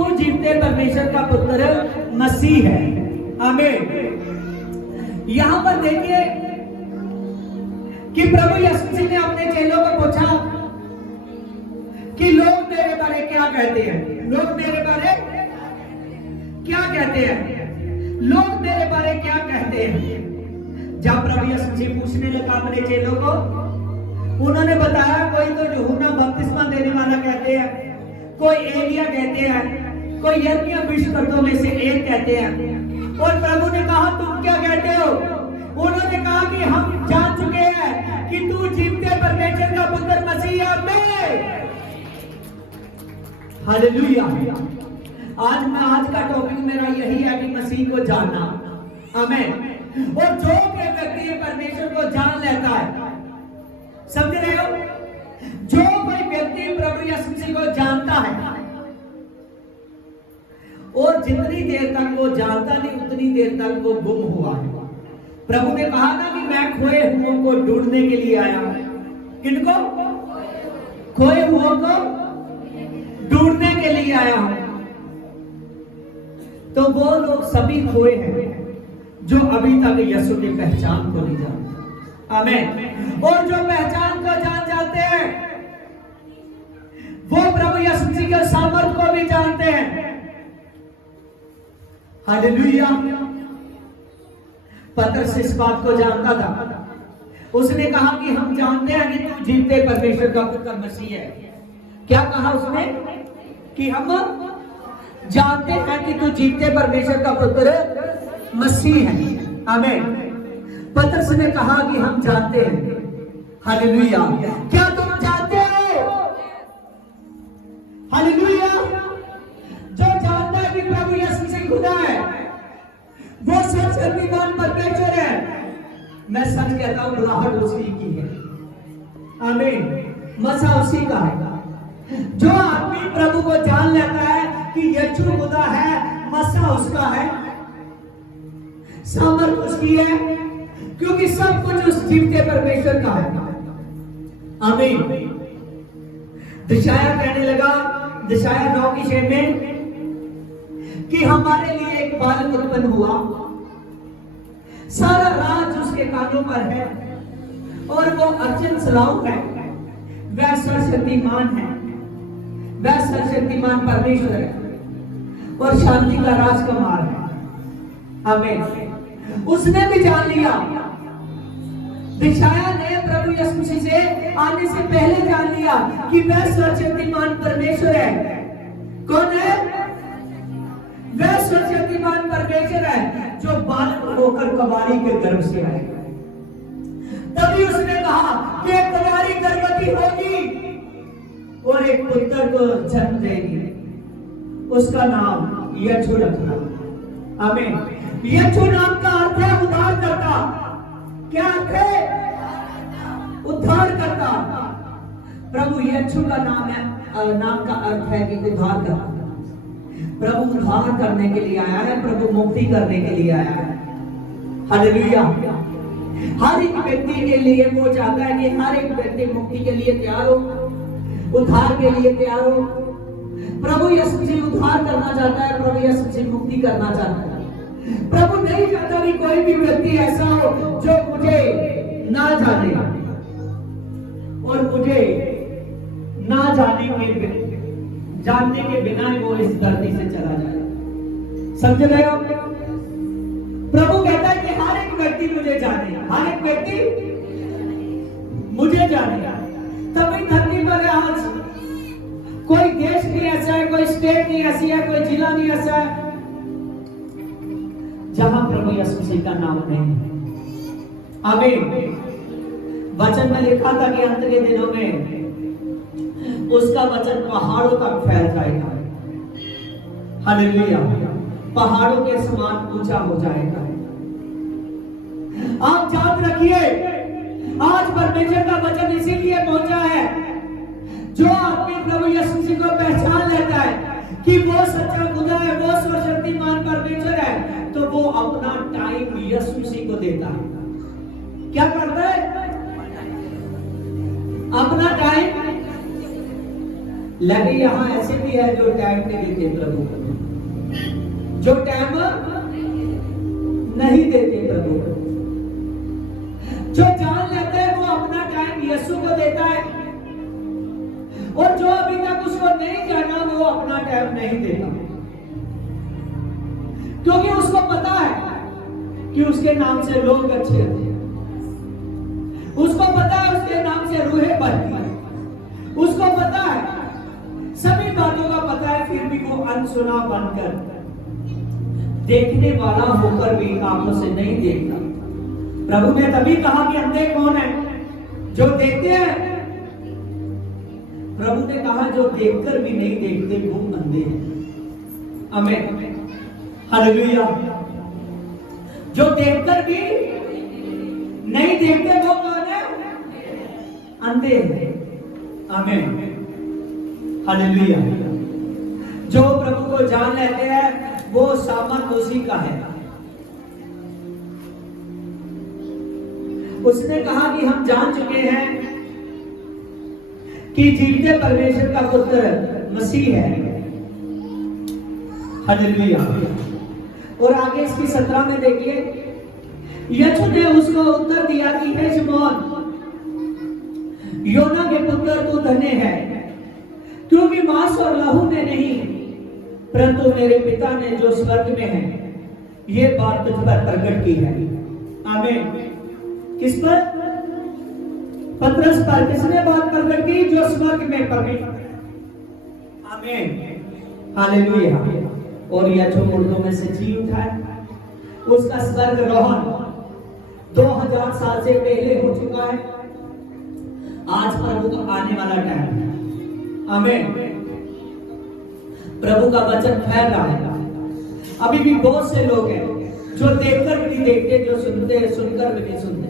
वो जीवते परमेश्वर का पुत्र मसीह है। आमीन। यहां पर देखिए कि प्रभु यीशु मसीह ने अपने चेलों को पूछा कि लोग मेरे बारे क्या कहते हैं। लोग मेरे बारे क्या कहते हैं। लोग मेरे बारे क्या कहते हैं। जब प्रभु यीशु मसीह पूछने लगा अपने चेलों को, उन्होंने बताया कोई तो यूहन्ना बपतिस्मा देने वाला कहते हैं, कोई एलिया कहते हैं, कोई यिर्मयाह भविष्यवक्ताओं में से एक कहते हैं। और प्रभु ने कहा तुम क्या कहते हो। उन्होंने कहा कि हम जान चुके हैं कि तू जीवते परमेश्वर का पुत्र मसीह है। हालेलुया। आज का टॉपिक मेरा यही है कि मसीह को जानना। आमीन। और जो व्यक्ति परमेश्वर को जान लेता है, समझ रहे हो, जो कोई व्यक्ति प्रभु यीशु मसीह को जानता है और जितनी देर तक वो जानता नहीं उतनी देर तक वो गुम हुआ है। प्रभु ने कहा ना कि मैं खोए हुओं को ढूंढने के लिए आया हूं। किनको? खोए हुओं को ढूंढने के लिए आया हूं। तो वो लोग सभी खोए हैं जो अभी तक यीशु की पहचान को नहीं जानते। आमीन। और जो पहचान को जान जाते हैं वो प्रभु यीशु मसीह के सामर्थ को भी जानते हैं। हालेलुया। पतरस इस बात को जानता था। उसने कहा कि हम जानते हैं कि तू जीवते परमेश्वर का पुत्र मसीह है। क्या कहा उसने? कि हम जानते हैं कि तू जीवते परमेश्वर का पुत्र मसीह है। आमीन। पतरस ने कहा कि हम जानते हैं। हालेलुया। क्या तुम जानते हो? हालेलुया। जो जानता है कि प्रभु यीशु मसीह खुदा है, वो सच शक्तिमान परमेश्वर है। मैं सच कहता हूं, बुलाहट उसी की है। आमीन। मसा उसी का है। जो आदमी प्रभु को जान लेता है कि यीशु खुदा है, मसा उसका है, सामर्थ उसकी है, क्योंकि सब कुछ उस जीवते परमेश्वर का है। आमीन। दिशाया कहने लगा, दिशाया 9 में, कि हमारे लिए एक बालक उत्पन्न हुआ, सारा राज उसके कानों पर है और वो अर्जन सलाऊ है। वह सर्वशक्तिमान है, वह सर्वशक्तिमान परमेश्वर है और शांति का राजकुमार है। आमीन। उसने भी जान लिया, दिशाया ने प्रभु यीशु मसीह से आने से पहले जान लिया कि वह सर्वशक्तिमान परमेश्वर है। कौन है? वह सर्वशक्तिमान परमेश्वर है जो बालक होकर कुंवारी के गर्भ से आए। तभी उसने कहा कि एक कुंवारी गर्भवती होगी और एक पुत्र को जन्म देगी, उसका नाम यीशु रखना। आमीन। यीशु नाम का अर्थ है उद्धार करता। क्या अर्थ है? उद्धार करता। प्रभु यीशु का नाम का अर्थ है कि उद्धार करता। प्रभु उद्धार करने के लिए आया है, प्रभु मुक्ति करने के लिए आया है। हालेलुया। हर एक व्यक्ति के लिए वो चाहता है कि हर एक व्यक्ति मुक्ति के लिए तैयार हो, उद्धार के लिए तैयार हो। प्रभु यीशु मसीह उद्धार करना चाहता है, प्रभु यीशु मसीह मुक्ति करना चाहता है। प्रभु नहीं चाहता कि कोई भी व्यक्ति ऐसा हो जो मुझे ना जाने और मुझे ना जानने के बिना वो इस धरती से चला जाए। समझ रहे हो? प्रभु कहता है कि हर एक व्यक्ति मुझे जाने, हर एक व्यक्ति मुझे जाने। तभी धरती पर आज कोई देश नहीं ऐसा है, कोई स्टेट नहीं ऐसी है, कोई जिला नहीं ऐसा है जहां प्रभु यीशु मसीह का नाम नहीं है। आमीन। वचन में लिखा था कि अंत के दिनों में उसका वचन पहाड़ों तक फैल जाएगा। हालेलुया। पहाड़ों के समान ऊंचा हो जाएगा। आप याद रखिए, आज परमेश्वर का वचन इसीलिए पहुंचा है, जो आदमी प्रभु यीशु मसीह को पहचान लेता है कि वो सच्चा खुदा है, वो सर्वशक्तिमान परमेश्वर है, तो वो अपना टाइम यीशु मसीह को देता है। क्या करता है? अपना टाइम लेकिन यहाँ ऐसे भी है जो टाइम नहीं देते प्रभु को, जो टाइम नहीं देते प्रभु को, जो जान लेते हैं वो अपना टाइम यीशु को देता है, और जो अभी तक उसको नहीं जाना वो अपना टाइम नहीं देता, क्योंकि उसको पता है कि उसके नाम से लोग अच्छे होते हैं, उसको पता है उसके नाम से रूहें बढ़ती है, उसको पता है सभी बातों का पता है, फिर भी वो अनसुना बनकर देखने वाला होकर भी आंखों से नहीं देखता। प्रभु ने तभी कहा कि अंधे कौन है? जो देखते हैं। प्रभु ने कहा जो देखकर भी नहीं देखते वो अंधे हैं। आमीन, हालेलुया। जो देखकर भी नहीं देखते वो कौन है? अंधे हैं। आमीन, हालेलुया। जो प्रभु को जान लेते हैं वो सामर्थ उसी का है। उसने कहा कि हम जान चुके हैं कि जीवते परमेश्वर का पुत्र मसीह है। हालेलुया। और आगे इसकी 17 में देखिए, यीशु ने उसको उत्तर दिया कि हे शमौन, योना के पुत्र तू धन्य है, क्योंकि मांस और लहू ने नहीं परंतु मेरे पिता ने जो स्वर्ग में है ये बात तुझ पर प्रकट की है। आमीन। किस पर? पतरस पर। किसने बात प्रकट की? जो स्वर्ग में प्रकट। आमीन, हालेलुया। और यीशु मुर्दों में से जी उठा है, उसका स्वर्ग रोहन 2000 साल से पहले हो चुका है। आज प्रभु का आने वाला टाइम है। आमीन। प्रभु का वचन फैल रहा है। अभी भी बहुत से लोग हैं जो देखकर भी नहीं देखते, जो सुनते हैं सुनकर भी नहीं सुनते।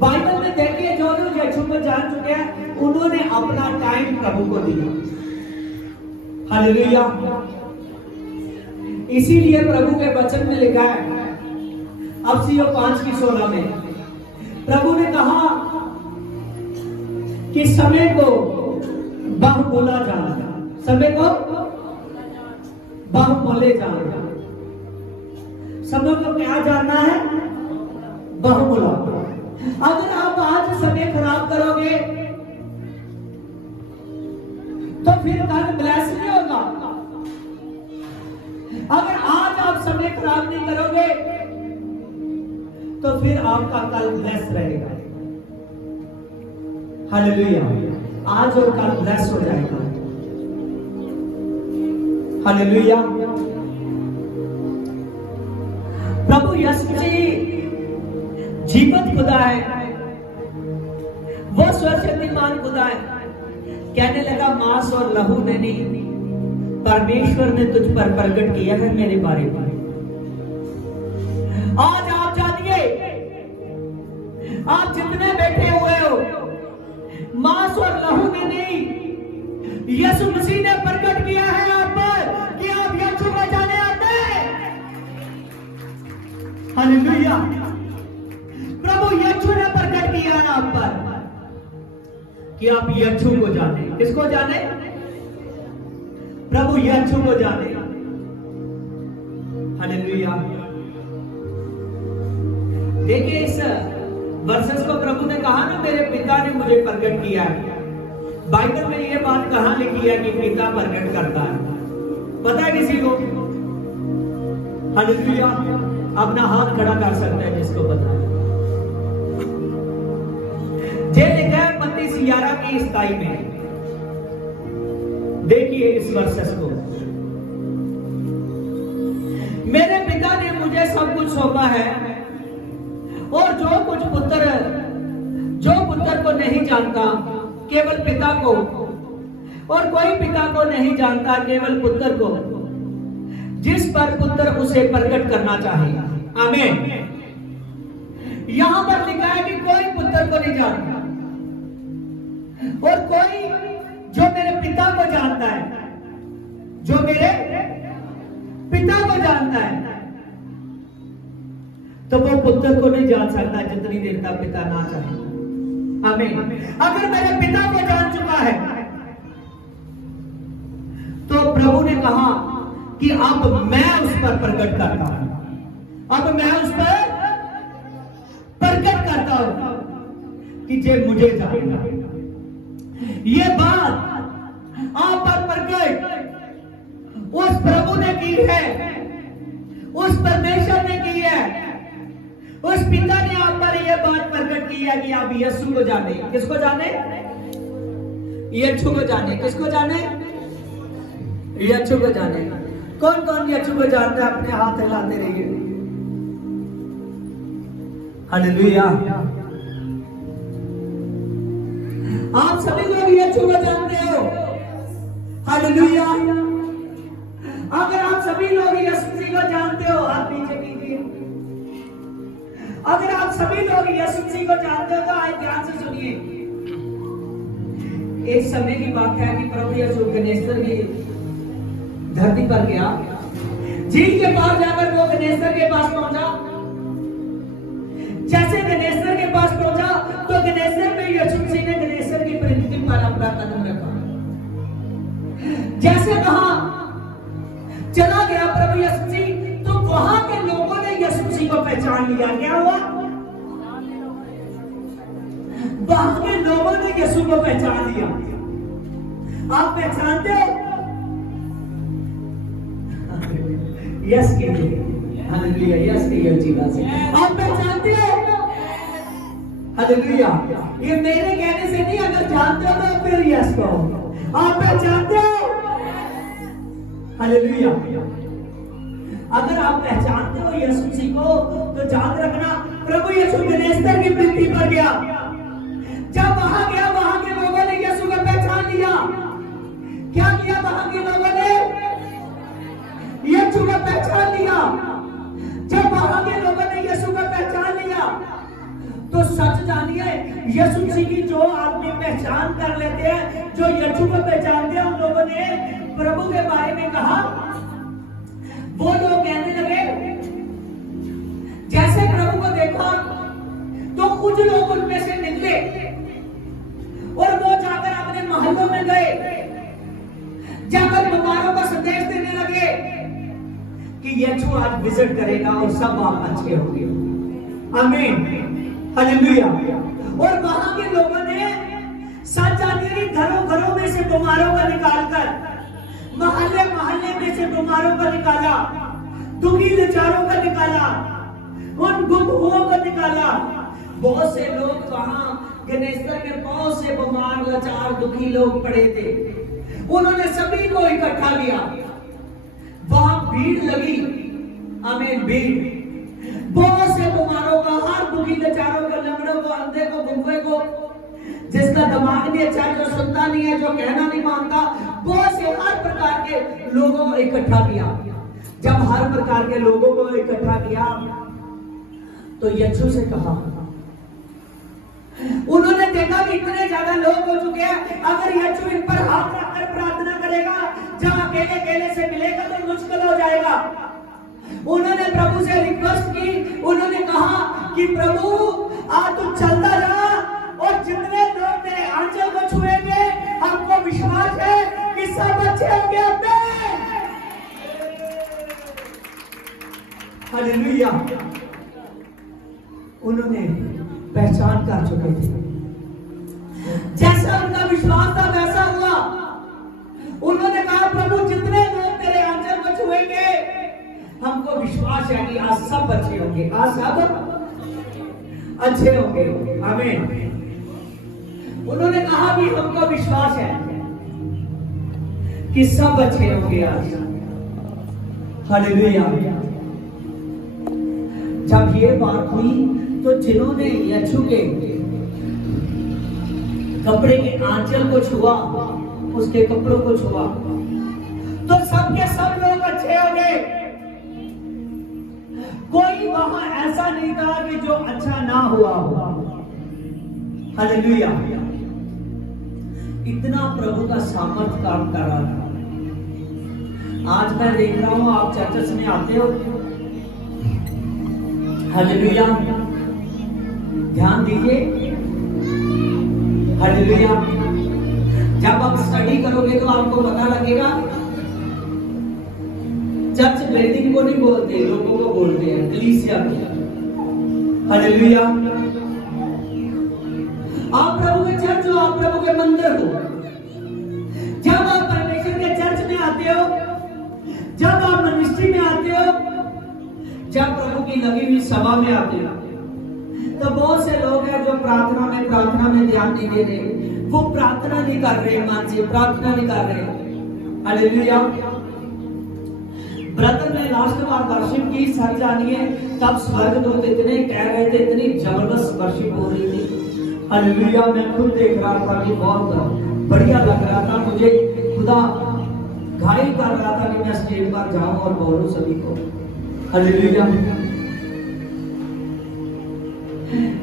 बाइबल में देखिए, जो लोग यीशु को जान चुके हैं उन्होंने अपना टाइम प्रभु को दिया। हालेलुया। इसीलिए प्रभु के वचन में लिखा है, अफसियों 5:16 में प्रभु ने कहा कि समय को बहुमूल्य जाना, समय को बहुमूल्य जाना। समय को क्या जानना है? बहुमूल्य। अगर आप आज समय खराब करोगे तो फिर कल ब्लेस नहीं होगा। अगर आज आप समय खराब नहीं करोगे तो फिर आपका कल ब्लेस रहेगा। हालेलुया। आज और कल ब्लेस हो जाएगा। हालेलुया। प्रभु यीशु जी जीवित खुदा है, वो सर्वशक्तिमान खुदा है। कहने लगा मांस और लहू ने नहीं, परमेश्वर ने तुझ पर प्रकट किया है मेरे बारे में। आज आप जानिए, आप जितने बैठे हुए हो, मांस और लहू ने नहीं, यीशु मसीह ने प्रकट किया है आप पर कि आप यीशु को जाने आते हैं। हालेलुया। प्रभु यीशु ने प्रकट किया है आप पर कि आप यीशु को जाने। किसको जाने? प्रभु यीशु को जाने। हालेलुया। देखिए, इस वर्सेस को प्रभु ने कहा ना, मेरे पिता ने मुझे प्रकट किया है। बाइबल में ये बात कहां लिखी है कि पिता प्रकट करता है? पता है किसी को? हालेलुया। अपना हाथ खड़ा कर सकता है जिसको पता है। जे लिखा है मत्ती 11:27 में। देखिए इस वर्सेस को, मेरे पिता ने मुझे सब कुछ सौंपा है, और जो पुत्र को नहीं जानता केवल पिता को, और कोई पिता को नहीं जानता केवल पुत्र को, जिस पर पुत्र उसे प्रकट करना चाहे। आमीन। यहां पर लिखा है कि कोई पुत्र को नहीं जानता, और कोई जो मेरे पिता को जानता है, जो मेरे पिता को जानता है, तो वो पुत्र को नहीं जान सकता जितनी देर तक पिता ना चाहे। आमीन। अगर मेरे पिता को जान चुका है कहा कि अब मैं उस पर प्रकट करता हूं, अब मैं उस पर प्रकट करता हूं कि जे मुझे जानेगा। ये बात आप पर प्रकट उस प्रभु ने की है, उस परमेश्वर ने की है, उस पिता ने आप पर यह बात प्रकट की है कि आप यीशु को जाने। किसको जाने? यीशु को जाने। किसको जाने? यीशु को जाने। कौन कौन यीशु को जानता है? अपने हाथ हिलाते रहिए। हालेलुया। आप सभी लोग यीशु को जानते हो। हालेलुया। अगर आप सभी लोग यीशु को जानते हो, आप नीचे कीजिए। अगर आप सभी लोग यीशु को जानते हो तो आज ध्यान से सुनिए। एक समय की बात है कि प्रभु यीशु गनेसर की धरती पर गया। झील के पास जाकर वो गनेसर के पास पहुंचा। जैसे गनेसर के पास पहुंचा तो गनेसर में यीशु मसीह ने गनेसर की पृथ्वी पर अपना कदम रखा। जैसे कहा चला गया प्रभु यीशु मसीह, तो वहां के लोगों ने यीशु मसीह को पहचान लिया। क्या हुआ? वहां के लोगों ने यीशु को पहचान लिया। आप पहचानते हो? यस कीजिए। हालेलुया। यस कीजिए जीवा से। आप पहचानते हो? हालेलुया। ये मेरे कहने से नहीं, अगर जानते हो तो फिर यस कहो। आप पहचानते हो? हालेलुया। अगर आप पहचानते हो यीशु मसीह को तो याद रखना, प्रभु यीशु गनेसर की पृथ्वी पर गया। जब वहां गया, वहां के लोगों ने यीशु को पहचान लिया। क्या किया वहां के लोगों ने? यीशु को पहचान लिया। जब वहां के लोगों ने यीशु को पहचान लिया तो सच जानिए, यीशु मसीह की जो आदमी पहचान कर लेते हैं, जो यीशु को पहचानते हैं, उन लोगों ने प्रभु के बारे में कहा। वो लोग कहने लगे, जैसे प्रभु को देखा तो कुछ लोग उनमें से निकले और वो जाकर अपने मोहल्लों में गए, जाकर बीमारों का संदेश देने लगे कि यीशु आज विजिट करेगा और सब आप अच्छे होंगे। आमीन। हालेलुया। और वहां के लोगों ने सच जानिए घरों घरों में से बीमारों को निकालकर, मोहल्ले मोहल्ले में से बीमारों को निकाला, दुखी लाचारों को निकाला, उन गुमहुओं को निकाला। बहुत से लोग वहां गनेसर में बहुत से बीमार लाचार दुखी लोग पड़े थे। उन्होंने सभी को इकट्ठा किया। वहां भीड़ लगी। आमीन। भीड़ बहुत से बीमारों का, हर दुखी लाचारों को, लंगड़ों को, अंधे को, गुंगे को, जिसका दिमाग नहीं अच्छा, जो सुनता नहीं है, जो कहना नहीं मानता, बहुत से हर प्रकार के लोगों को इकट्ठा किया। जब हर प्रकार के लोगों को इकट्ठा किया तो यीशु से कहा, उन्होंने देखा कि इतने ज्यादा लोग हो चुके हैं, अगर यीशु इन पर हाथ रखकर प्रार्थना करेगा, जब अकेले अकेले से मिलेगा तो मुश्किल हो जाएगा। उन्होंने प्रभु से रिक्वेस्ट की। उन्होंने कहा कि प्रभु आज तू चलता जा और जितने लोग तेरे आंचल को छुएंगे, हमको विश्वास है कि सब अच्छे होंगे। हालेलुया। उन्होंने पहचान कर चुके थे। जैसा उनका विश्वास था वैसा हुआ। उन्होंने कहा प्रभु जितने लोग तेरे आंचल को छुएंगे, हमको विश्वास है कि आज सब अच्छे होंगे, आज सब अच्छे होंगे। आमीन। उन्होंने कहा कि हमको विश्वास है कि सब अच्छे होंगे आज। हालेलुया। जब ये बात हुई तो जिन्होंने यीशु के कपड़े के आंचल को छुआ, उसके कपड़ों को छुआ, तो सबके सब लोग अच्छे हो गए। कोई वहां ऐसा नहीं था कि जो अच्छा ना हुआ हो। हालेलुया। इतना प्रभु का सामर्थ काम कर रहा था। आज मैं देख रहा हूं आप चर्च में आते हो। हालेलुया। ध्यान दीजिए। हालेलुया। जब आप स्टडी करोगे तो आपको पता लगेगा चर्च बिल्डिंग को नहीं बोलते, लोगों को बोलते हैं, कलीसिया को। हालेलुया। आप प्रभु के चर्च हो, आप प्रभु के मंदिर हो। जब आप परमेश्वर के चर्च में आते हो, जब आप मिनिस्ट्री में आते हो, जब प्रभु की लगी हुई सभा में आते हो, तो बहुत से लोग हैं जो प्रार्थना में ध्यान नहीं दे रहे, वो प्रार्थना नहीं कर रहे, मन से प्रार्थना नहीं कर रहे। हालेलुया। ब्रदर ने लास्ट बार वर्शिप की, सर जानिए तब स्वर्गदूत इतने कह रहे थे, इतनी जबरदस्त वर्शिप हो रही थी। हालेलुया। मैं खुद देख रहा था कि बहुत बढ़िया लग रहा था, मुझे खुदा घायल कर रहा था कि मैं स्टेज पर जाऊं और बोलूं सभी को। हालेलुया।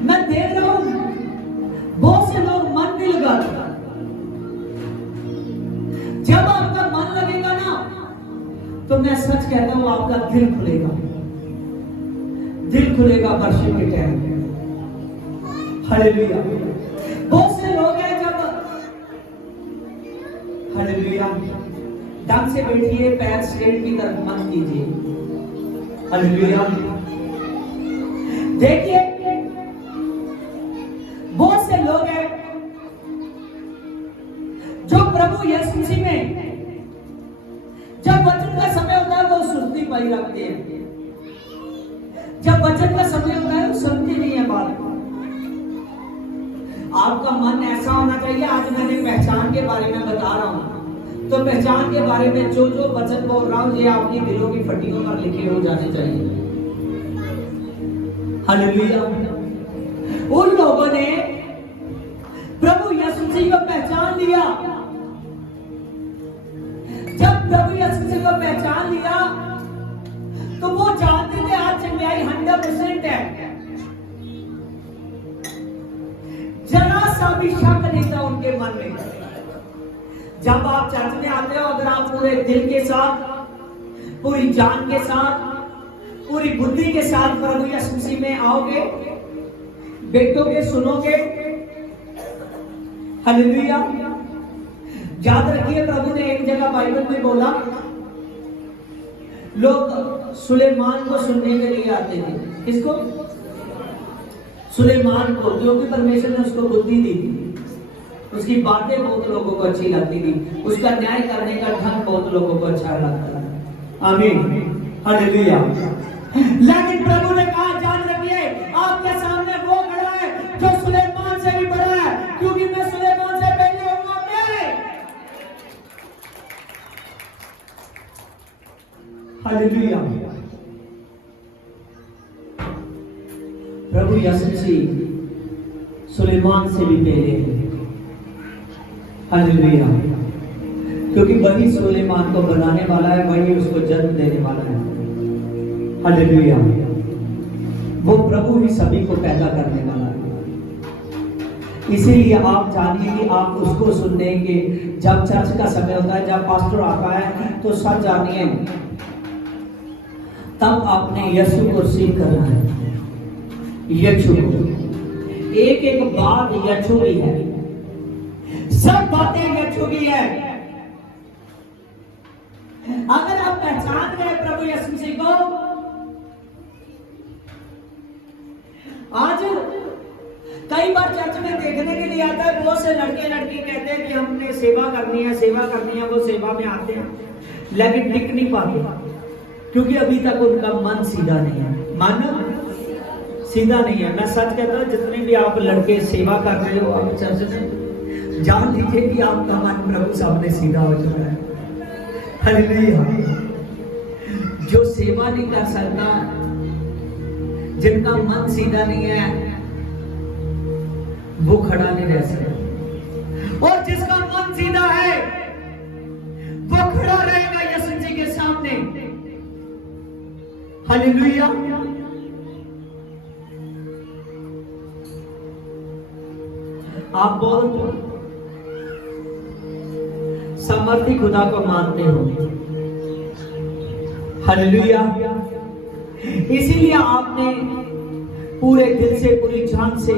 मैं देख रहा हूं बहुत से लोग मन नहीं लगाते। जब आपका मन लगेगा ना, तो मैं सच कहता hूं आपका दिल खुलेगा, दिल खुलेगा वर्शिप के टाइम। हालेलुया। बहुत से लोग हैं जब, हालेलुया, ढंग से बैठिए, पैर स्ट्रेट की तरफ मत कीजिए। हालेलुया। देखिए बहुत से लोग हैं जो प्रभु यीशु मसीह में जब वचन का समय होता है वो सुस्ती पाई रखते हैं। जब वचन का समय होता है वो सुनते नहीं है बात। आपका मन ऐसा होना चाहिए। आज मैंने पहचान के बारे में बता रहा हूं, तो पहचान के बारे में जो जो वचन बोल रहा हूं ये आपकी दिलों की फटियों पर लिखे हो जाने चाहिए। हालेलुया। उन लोगों ने प्रभु यीशु मसीह को पहचान लिया। जब प्रभु यीशु मसीह को पहचान लिया तो वो जानते थे आज चंगाई 100% है। जरा सा भी शक नहीं था उनके मन में। जब आप चर्च में आते हो, अगर आप पूरे दिल के साथ, पूरी जान के साथ, पूरी बुद्धि के साथ प्रभु यीशु मसीह में आओगे, बैठोगे, सुनोगे। हालेलुया। याद रखिए प्रभु ने एक जगह बाइबल में बोला, लोग सुलेमान को सुनने के लिए आते थे। किसको? सुलेमान को, क्योंकि परमेश्वर ने उसको बुद्धि दी थी। उसकी बातें बहुत लोगों को अच्छी लगती थी, उसका न्याय करने का ढंग बहुत लोगों को अच्छा लगता था। आमीन। हालेलुया। लेकिन प्रभु ने कहा, जान रखिए आपके सामने वो खड़ा है जो सुलेमान से भी बड़ा है, क्योंकि मैं सुलेमान से पहले हूंगा। हालेलुया। प्रभु यीशु मसीह सुलेमान से भी पहले है। हालेलुया। क्योंकि वही सुलेमान को बनाने वाला है, वही उसको जन्म देने वाला है। हालेलुया। वो प्रभु ही सभी को पैदा करने वाला है। इसीलिए आप जानिए कि आप उसको सुनने के, जब चर्च का समय होता है, जब पास्टर आता है, तो सब जानिए तब आपने यीशु को रिसीव करना है। यीशु एक एक बात यीशु की है, सब बातें यीशु की है। अगर आप पहचान गए प्रभु यीशु मसीह को, आज कई बार चर्च में देखने के लिए आता है, बहुत से लड़के लड़की कहते हैं कि हमने सेवा करनी है, सेवा करनी है। वो सेवा में आते हैं लेकिन टिक नहीं पाते, क्योंकि अभी तक उनका मन सीधा नहीं है। मन सीधा नहीं है। मैं सच कहता हूं, जितने भी आप लड़के सेवा कर रहे हो आप चर्च में, जान लीजिए कि आपका मन प्रभु सामने सीधा हो चुका है। हालेलुया। जो सेवा नहीं कर सकता, जिनका मन सीधा नहीं है, वो खड़ा नहीं रह सकता। और जिसका मन सीधा है वो खड़ा रहेगा यीशु जी के सामने। हालेलुया। आप बहुत सामर्थी खुदा को मानते हो। हालेलुया। इसीलिए आपने पूरे दिल से, पूरी जान से,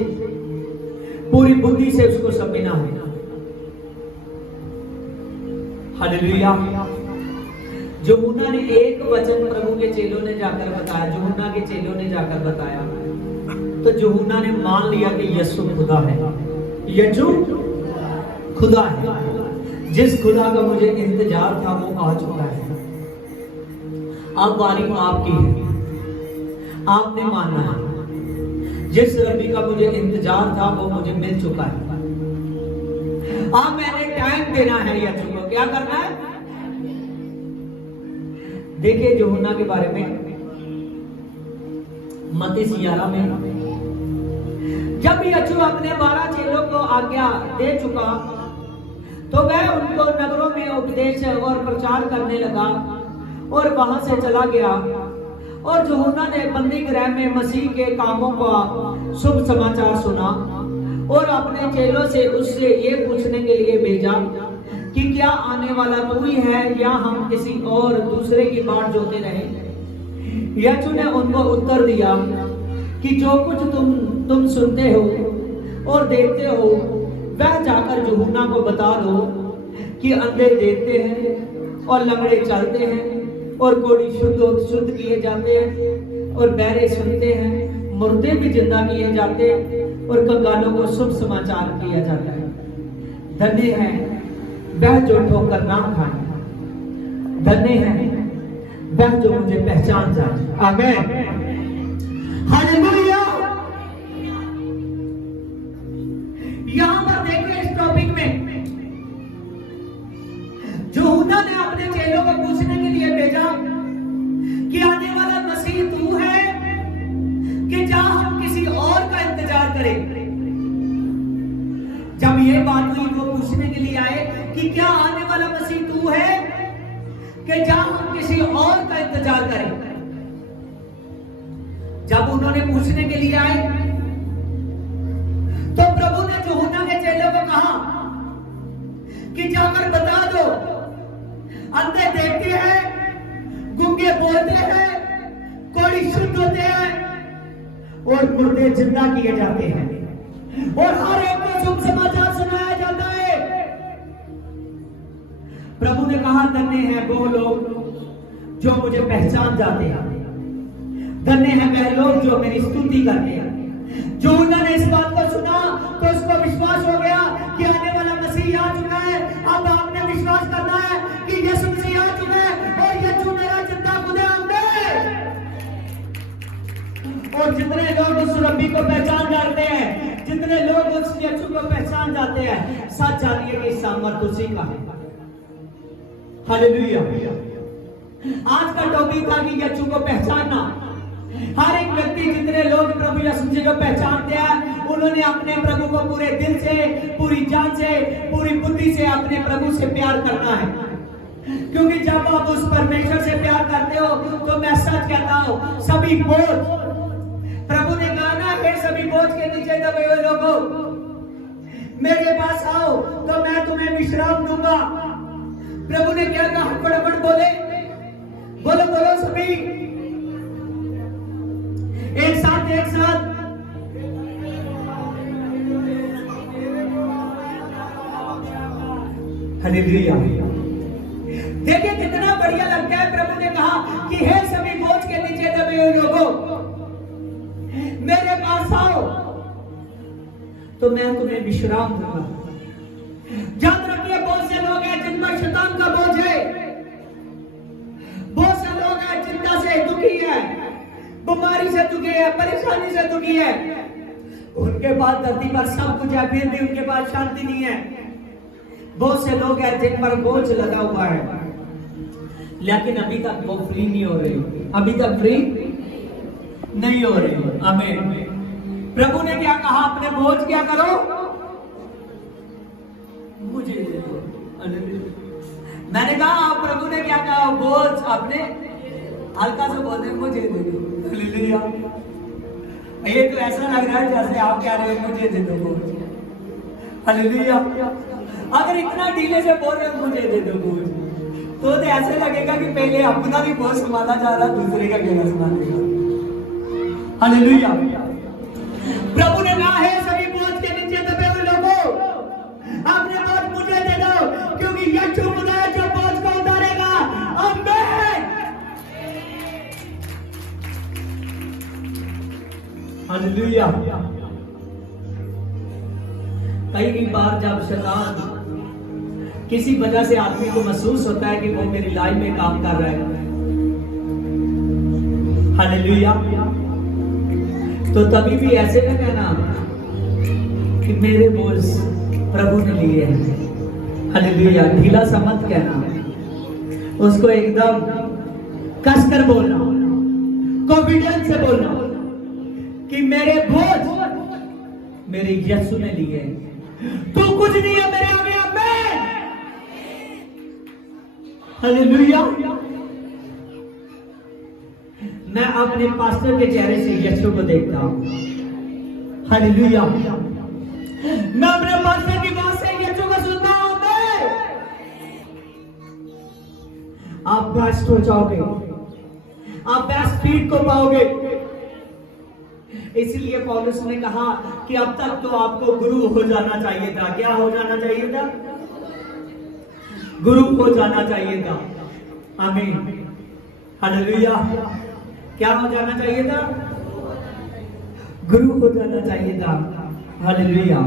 पूरी बुद्धि से उसको समझना है। हालेलुया। यूहन्ना ने एक वचन प्रभु के चेलों ने जाकर बताया, यूहन्ना के चेलों ने जाकर बताया, तो यूहन्ना ने मान लिया कि यीशु खुदा है, यीशु खुदा है। जिस खुदा का मुझे इंतजार था वो आ चुका है। अब बारी आपकी है, आपने मानना है। जिस रब्बी का मुझे इंतजार था वो मुझे मिल चुका है। अब मैंने टाइम देना है यीशु को। क्या करना है? देखिए यूहन्ना के बारे में मत्ती 11 में, जब यीशु अपने 12 चेलों को आज्ञा दे चुका तो वह उनको नगरों में उपदेश और प्रचार करने लगा और वहां से चला गया। और यूहन्ना ने बंदी गृह में मसीह के कामों का शुभ समाचार सुना और अपने चेलों से उससे ये पूछने के लिए भेजा कि क्या आने वाला तू ही है या हम किसी और दूसरे की बाट जोते रहे। यीशु ने उनको उत्तर दिया कि जो कुछ तुम सुनते हो और देखते हो वह जाकर यूहन्ना को बता दो कि अंधे देखते हैं और लंगड़े चलते हैं और कोढ़ी शुद्ध किए जाते हैं और बहरे सुनते हैं, मुर्दे भी जिंदा किए जाते हैं और कंगालों को शुभ समाचार किया जाता है। धन्य है वह जो ठोकर ना खाए, धन्य है वह जो मुझे पहचान जाए। आमीन, हालेलुया। यहां पर देखिए इस टॉपिक में यूहन्ना ने अपने चेलों को पूछने के लिए भेजा कि आने वाला मसीह तू है कि जा हम किसी और का इंतजार करें। जब ये बात हुई वो पूछने के लिए आए कि क्या आने वाला मसीह तू है कि जा हम किसी और का इंतजार करें। जब उन्होंने पूछने के लिए आए तो प्रभु ने यूहन्ना के चेलों को कहा कि जाकर बता दो, अंधे देखते हैं, गूंगे बोलते हैं, कोढ़ी शुद्ध होते हैं और मुर्दे जिंदा किए जाते हैं और हर एक को शुभ समाचार सुनाया जाता है। प्रभु ने कहा धन्य है वो लोग जो मुझे पहचान जाते हैं, धन्य है वह लोग जो मेरी स्तुति करते हैं। यूहन्ना ने इस बात को सुना तो उसको विश्वास हो गया कि आने वाला मसीह आ चुका है। अब आपने विश्वास करना है कि यीशु मसीह आ चुका है और यीशु मेरा जिंदा खुदा है। और जितने लोग उस रब्बी को पहचान जाते हैं, जितने लोग उस यीशु को पहचान जाते हैं, सच जानिए कि सामर्थ उसी का है। हालेलुया। आज का टॉपिक था कि यीशु को पहचानना। हर एक व्यक्ति, जितने लोग प्रभु यीशु जी को पहचानते हैं, उन्होंने अपने प्रभु को पूरे दिल से, पूरी जान से, पूरी बुद्धि से अपने प्रभु से प्यार करना है। क्योंकि जब आप उस परमेश्वर से प्यार करते हो तो मैं सच कहता हूं, सभी बोझ, प्रभु ने कहा ना, फिर सभी बोझ के नीचे दबे हुए लोगों मेरे पास आओ तो मैं तुम्हें विश्राम दूंगा। प्रभु ने क्या कहा? फटाफट बोले, बोलो बोलो सभी एक साथ, एक साथ। हालेलुया। देखिए कितना बढ़िया लगता है। प्रभु ने कहा कि हे सभी बोझ के नीचे दबे हुए लोगों मेरे पास आओ तो मैं तुम्हें विश्राम दूंगा। याद रखिए, बहुत से लोग हैं जिन पर शैतान का बोझ है, बहुत से लोग हैं चिंता से दुखी है, बीमारी से दुखी है, परेशानी से दुखी है। उनके पास धरती पर सब कुछ है फिर भी उनके पास शांति नहीं है। बहुत से लोग हैं जिन पर बोझ लगा हुआ है लेकिन अभी तक वो फ्री नहीं हो रही, अभी तक फ्री नहीं हो रही। आमीन। प्रभु ने क्या कहा? अपने बोझ क्या करो, मुझे दे दो। मैंने कहा आप, प्रभु ने क्या कहा? बोझ अपने हल्का से बोलते हैं, मुझे दे दो। ये तो ऐसा लग रहा है जैसे आप कह रहे हैं मुझे दे दो बोझ। हालेलुया। अगर इतना ढीले से बोल रहे हैं मुझे दे दो बोझ, तो ऐसे लगेगा कि पहले अपना भी बोझ संभाला जा रहा, दूसरे का केवल संभालेगा। हालेलुया। प्रभु ने कहा है सभी बोझ के नीचे दबे हुए लोगों अपने बोझ मुझे दे दो, क्योंकि यीशु खुदा है जो बोझ को उतारेगा। आमीन। हालेलुया। कई बार जब शैतान किसी वजह से आदमी को महसूस होता है कि वो मेरी लाइफ में काम कर रहा है, हालेलुया, तो तभी भी ऐसे न कहना कि मेरे बोझ प्रभु ने लिए हैं, हालेलुया। ढीला सा मत कहना, उसको एकदम कसकर बोलना, कॉन्फिडेंस से बोलना कि मेरे बोझ मेरे यीशु ने लिए, तू कुछ नहीं है मेरे आगे, आमीन, हालेलुया। मैं अपने पास्टर के चेहरे से यीशु को देखता हूं, हालेलुया। मैं अपने पास्टर की बात से यीशु को सुनता हूं, आप बेस्ट हो जाओगे, आप बेस्ट स्पीड को पाओगे। इसलिए पौलुस ने कहा कि अब तक तो आपको गुरु हो जाना चाहिए था। क्या हो जाना चाहिए था? गुरु हो जाना चाहिए था, आमीन, हालेलुया। क्या हो जाना चाहिए था? गुरु हो जाना चाहिए था, हालेलुया।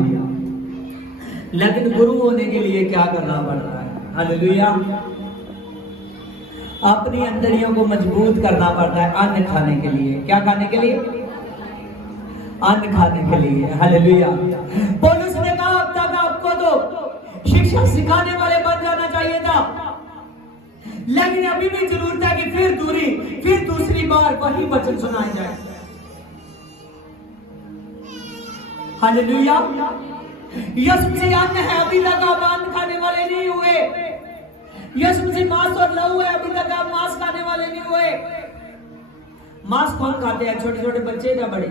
लेकिन गुरु होने के लिए क्या करना पड़ता है? हालेलुया। अपनी अंतड़ियों को मजबूत करना पड़ता है अन्न खाने के लिए। क्या खाने के लिए? अन्न खाने के लिए, हालेलुया। पौलुस ने कहा अब तक आपको तो शिक्षा सिखाने वाले बन जाना चाहिए था, लेकिन अभी भी जरूरत है कि फिर दूसरी बार वही वचन सुनाए जाए, हालेलुया। यीशु मसीह अन्न है, अभी तक आप अन्न खाने वाले नहीं हुए। यीशु मसीह मांस और लहू है, अभी तक आप मांस खाने वाले नहीं हुए। मांस कौन खाते हैं? छोटे छोटे बच्चे या बड़े?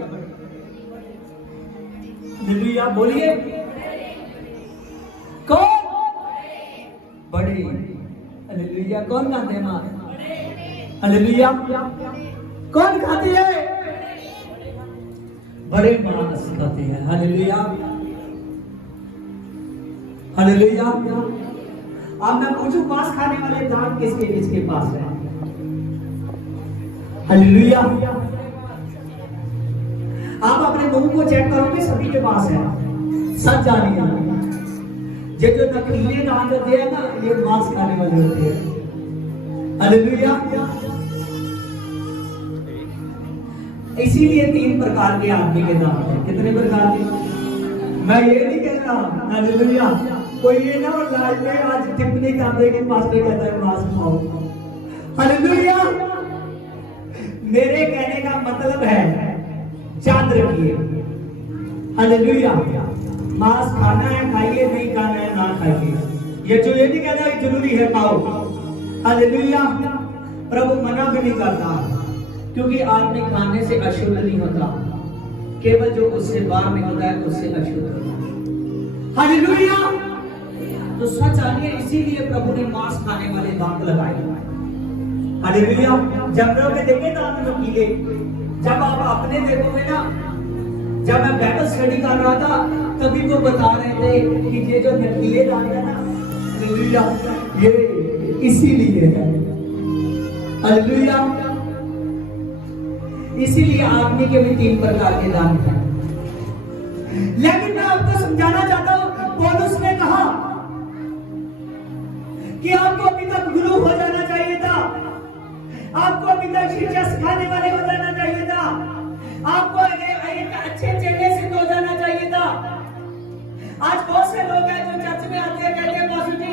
हालेलुया, बोलिए, कौन? बड़े, हालेलुया। कौन खाते हैं मांस? हालेलुया। कौन खाते हैं? बड़े मांस खाते हैं, हालेलुया, हालेलुया। अब मैं पूछूं, मांस खाने वाले दांत किसके किसके पास है? हालेलुया। आप अपने मुंह को चेक करोगे, सभी के पास है, सच जानिए। ये जो नकलीले दांत होते हैं ना, ये मांस खाने वाले होते हैं, हालेलुया। इसीलिए 3 प्रकार के आदमी के दांत हैं। कितने प्रकार के? मैं ये नहीं कह रहा, हालेलुया, कोई ये ना लाइफ में आज टिप्पणी कर दे कि पास्टर कहता है मांस खाओ, हालेलुया। मेरे कहने का मतलब है याद रखिए, हालेलुया, मांस खाना है खाइए, नहीं खाना है ना खाइए। ये जो ये नहीं कहता है जरूरी है खाओ, हालेलुया। प्रभु मना भी नहीं करता, क्योंकि आदमी खाने से अशुद्ध नहीं होता, केवल जो उससे बाहर निकलता है उससे अशुद्ध होता है, हालेलुया। तो सच आनिए, इसीलिए प्रभु ने मांस खाने वाले दांत लगाए, हालेलुया। जानवरों के देखे दांत नुकीले, जब आप अपने देखोगे ना, जब मैं बाइबल स्टडी कर रहा था तभी वो बता रहे थे कि ये जो नुकीले दांत है ना, हालेलुया, ये इसीलिए है, हालेलुया। इसीलिए आदमी के भी 3 प्रकार के दांत हैं। लेकिन मैं आपको समझाना चाहता हूं, पौलुस ने कहा कि आपको अभी तक गुरु हो जाना चाहिए था, आपको अभी तक शिक्षा सिखाने वाले हो जाना चाहिए था, आपको एक अच्छे चेले से हो जाना चाहिए था। आज बहुत से लोग हैं जो चर्च में आते हैं, कहते हैं पास्टर जी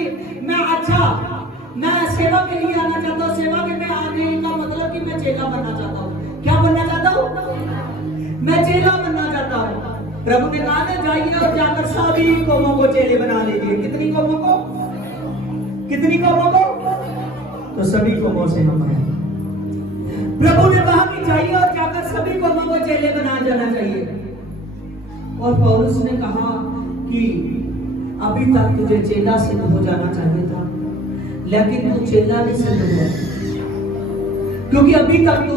मैं सेवा के लिए आना चाहता हूँ, सेवा के में आने का मतलब कि मैं चेला बनना चाहता हूँ। क्या बनना चाहता हूँ? मैं चेला बनना चाहता हूँ। प्रभु ने कहा ना, जाइए और जाकर सभी कौमों को चेले बना लीजिए। कितनी कौमों को? कितनी कौमों को? तो सभी कौमों से हम हैं। प्रभु ने कहा कि जाइए और जाकर सभी कौमों को चेले बना जाना चाहिए। और पौलुस ने कहा कि अभी तक तुझे चेला सिद्ध हो जाना चाहिए था, लेकिन तू चेला नहीं सिद्ध हुआ, क्योंकि अभी तक तू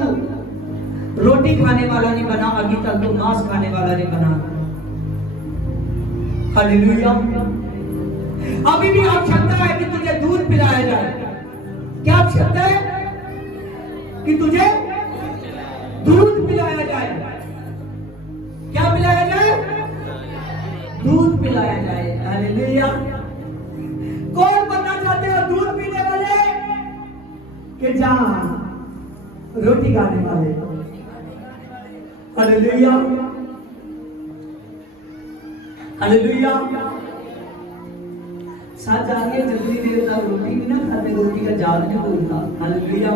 रोटी खाने वाला नहीं बना, अभी तक तू मांस खाने वाला नहीं बना, हालेलुया। अभी भी आवश्यकता है कि तुझे दूध पिलाया जाए। क्या आवश्यकता है? कि तुझे दूध पिलाया जाए, पिलाया जाए। हालेलुया। कौन बनना चाहते हो? दूध पीने वाले कि जहां रोटी खाने वाले? Hallelujah, hallelujah. साथ जानिए, जल्दी देर तक रोटी भी ना खाते, रोटी का याद नहीं भूलता। हालेलुया।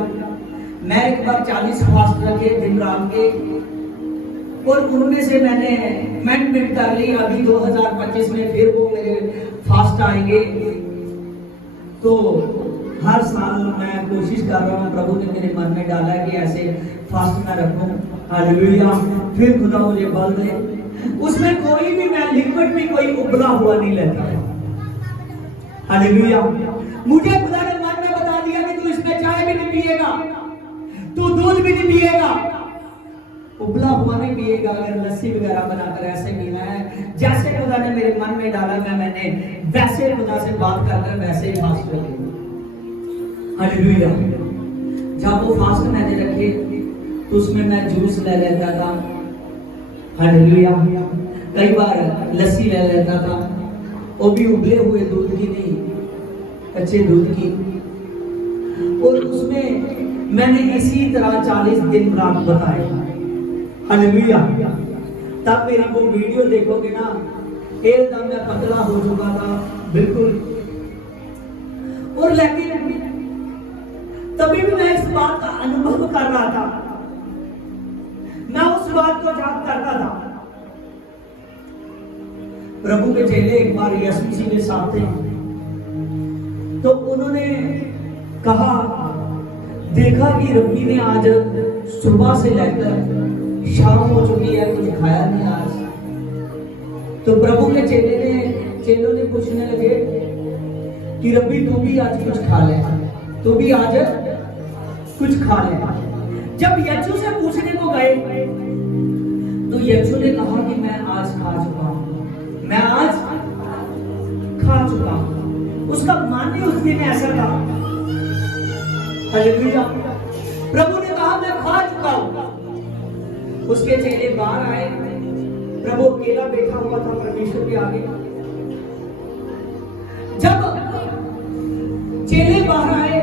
मैं एक बार 40 फास्ट रखे दिन रात के, और उनमें से मैंने अमेंडमेंट कर ली। अभी 2025 में फिर वो मेरे फास्ट आएंगे, तो हर साल मैं कोशिश कर रहा हूँ। प्रभु ने मेरे मन में डाला कि ऐसे फास्ट मैं रखूं। हालेलुया। फिर खुदा मुझे बल दे। उसमें कोई भी मैं लिक्विड भी कोई उबला हुआ नहीं लेता। हालेलुया। मुझे खुदा ने मन में बता दिया कि तू इसमें चाय भी नहीं पिएगा, तू दूध भी नहीं पिएगा, उबला हुआ नहीं पिएगा। अगर लस्सी वगैरह बनाकर ऐसे पीना है जैसे खुदा ने मेरे मन में डाला, मैंने वैसे खुदा से बात कर वैसे ही फास्ट रखे। हालेलुया। जब वो फास्ट मैंने रखे तो उसमें मैं जूस ले लेता था। हालेलुया। कई बार लस्सी ले लेता था, वो भी उबले हुए दूध की नहीं, कच्चे दूध की। और उसमें मैंने इसी तरह 40 दिन रात बताए। हालेलुया। तब मेरी वो वीडियो देखोगे ना, एकदम मैं पतला हो चुका था बिल्कुल। और लेकिन तभी भी मैं इस बात का अनुभव कर रहा था, मैं उस बात को याद करता था। प्रभु के चेले एक बार यीशु मसीह के साथ थे, तो उन्होंने कहा, देखा कि रब्बी ने आज सुबह से लेकर शाम हो चुकी है, कुछ खाया नहीं आज। तो प्रभु के चेलों ने पूछने लगे कि रब्बी तू भी आज कुछ खा ले, तू भी आज कुछ खा ले। जब यीशु से पूछने को गए तो यीशु ने कहा कि मैं आज खा चुका हूं, मैं आज खा चुका हूं। उसका मान्य उस दिन ऐसा था। हालेलुया। प्रभु ने कहा मैं खा चुका हूं। उसके चेले बाहर आए, प्रभु अकेला बैठा हुआ था परमेश्वर के आगे। जब चेले बाहर आए,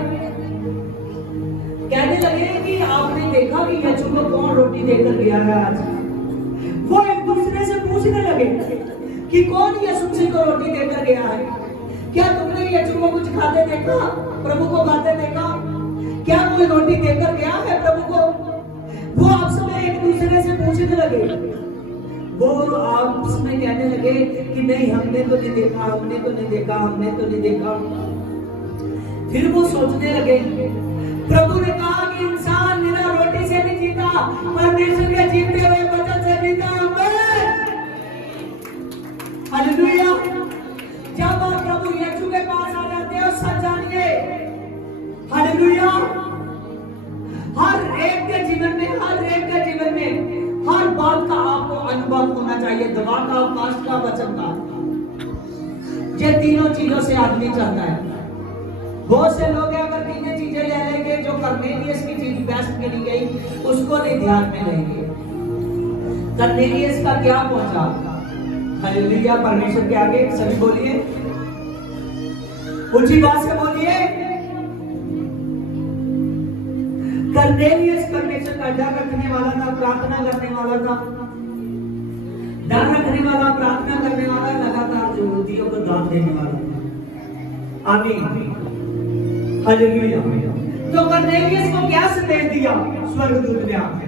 कहने लगे कि आपने देखा कि यीशु को कौन रोटी देकर गया है आज? वो एक दूसरे से पूछने लगे कि कौन यीशु मसीह को रोटी देकर गया है? क्या तुमने यीशु को कुछ खाते देखा, प्रभु को खाते देखा? क्या कोई रोटी देकर गया है प्रभु को? वो आपस में एक दूसरे से पूछने लगे। वो आपस में कहने लगे कि नहीं, हमने तो नहीं देखा, हमने तो नहीं देखा, हमने तो नहीं देखा। फिर वो सोचने लगे। प्रभु ने कहा कि इंसान बिना रोटी से नहीं जीता, परमेश्वर के जीते हुए वचन से जीता। हालेलुया। जब आप प्रभु यीशु के पास आ जाते हो, सच जानिए, हालेलुया, हर एक के जीवन में, हर एक के जीवन में हर बात का आपको अनुभव होना चाहिए। दवा का, फास्ट का, वचन का। ये तीनों चीजों से आदमी चलता है। बहुत से लोग अगर तीनों चीजें ले लेंगे, जो करने की इसकी चीज बेस्ट गिनी गई, उसको नहीं ध्यान में लेंगे। करने की इसका क्या पहुंचा? हालेलुया। परमेश्वर के आगे सभी बोलिए, ऊंची बात से बोलिए। कर्नेलियस परमेश्वर का डर रखने वाला था, प्रार्थना करने वाला था। डर रखने वाला, प्रार्थना करने वाला, लगातार जरूरतियों को दान देने वाला। आमीन। हालेलुया। तो कर्नेलियस को क्या संदेश दिया स्वर्गदूत ने आके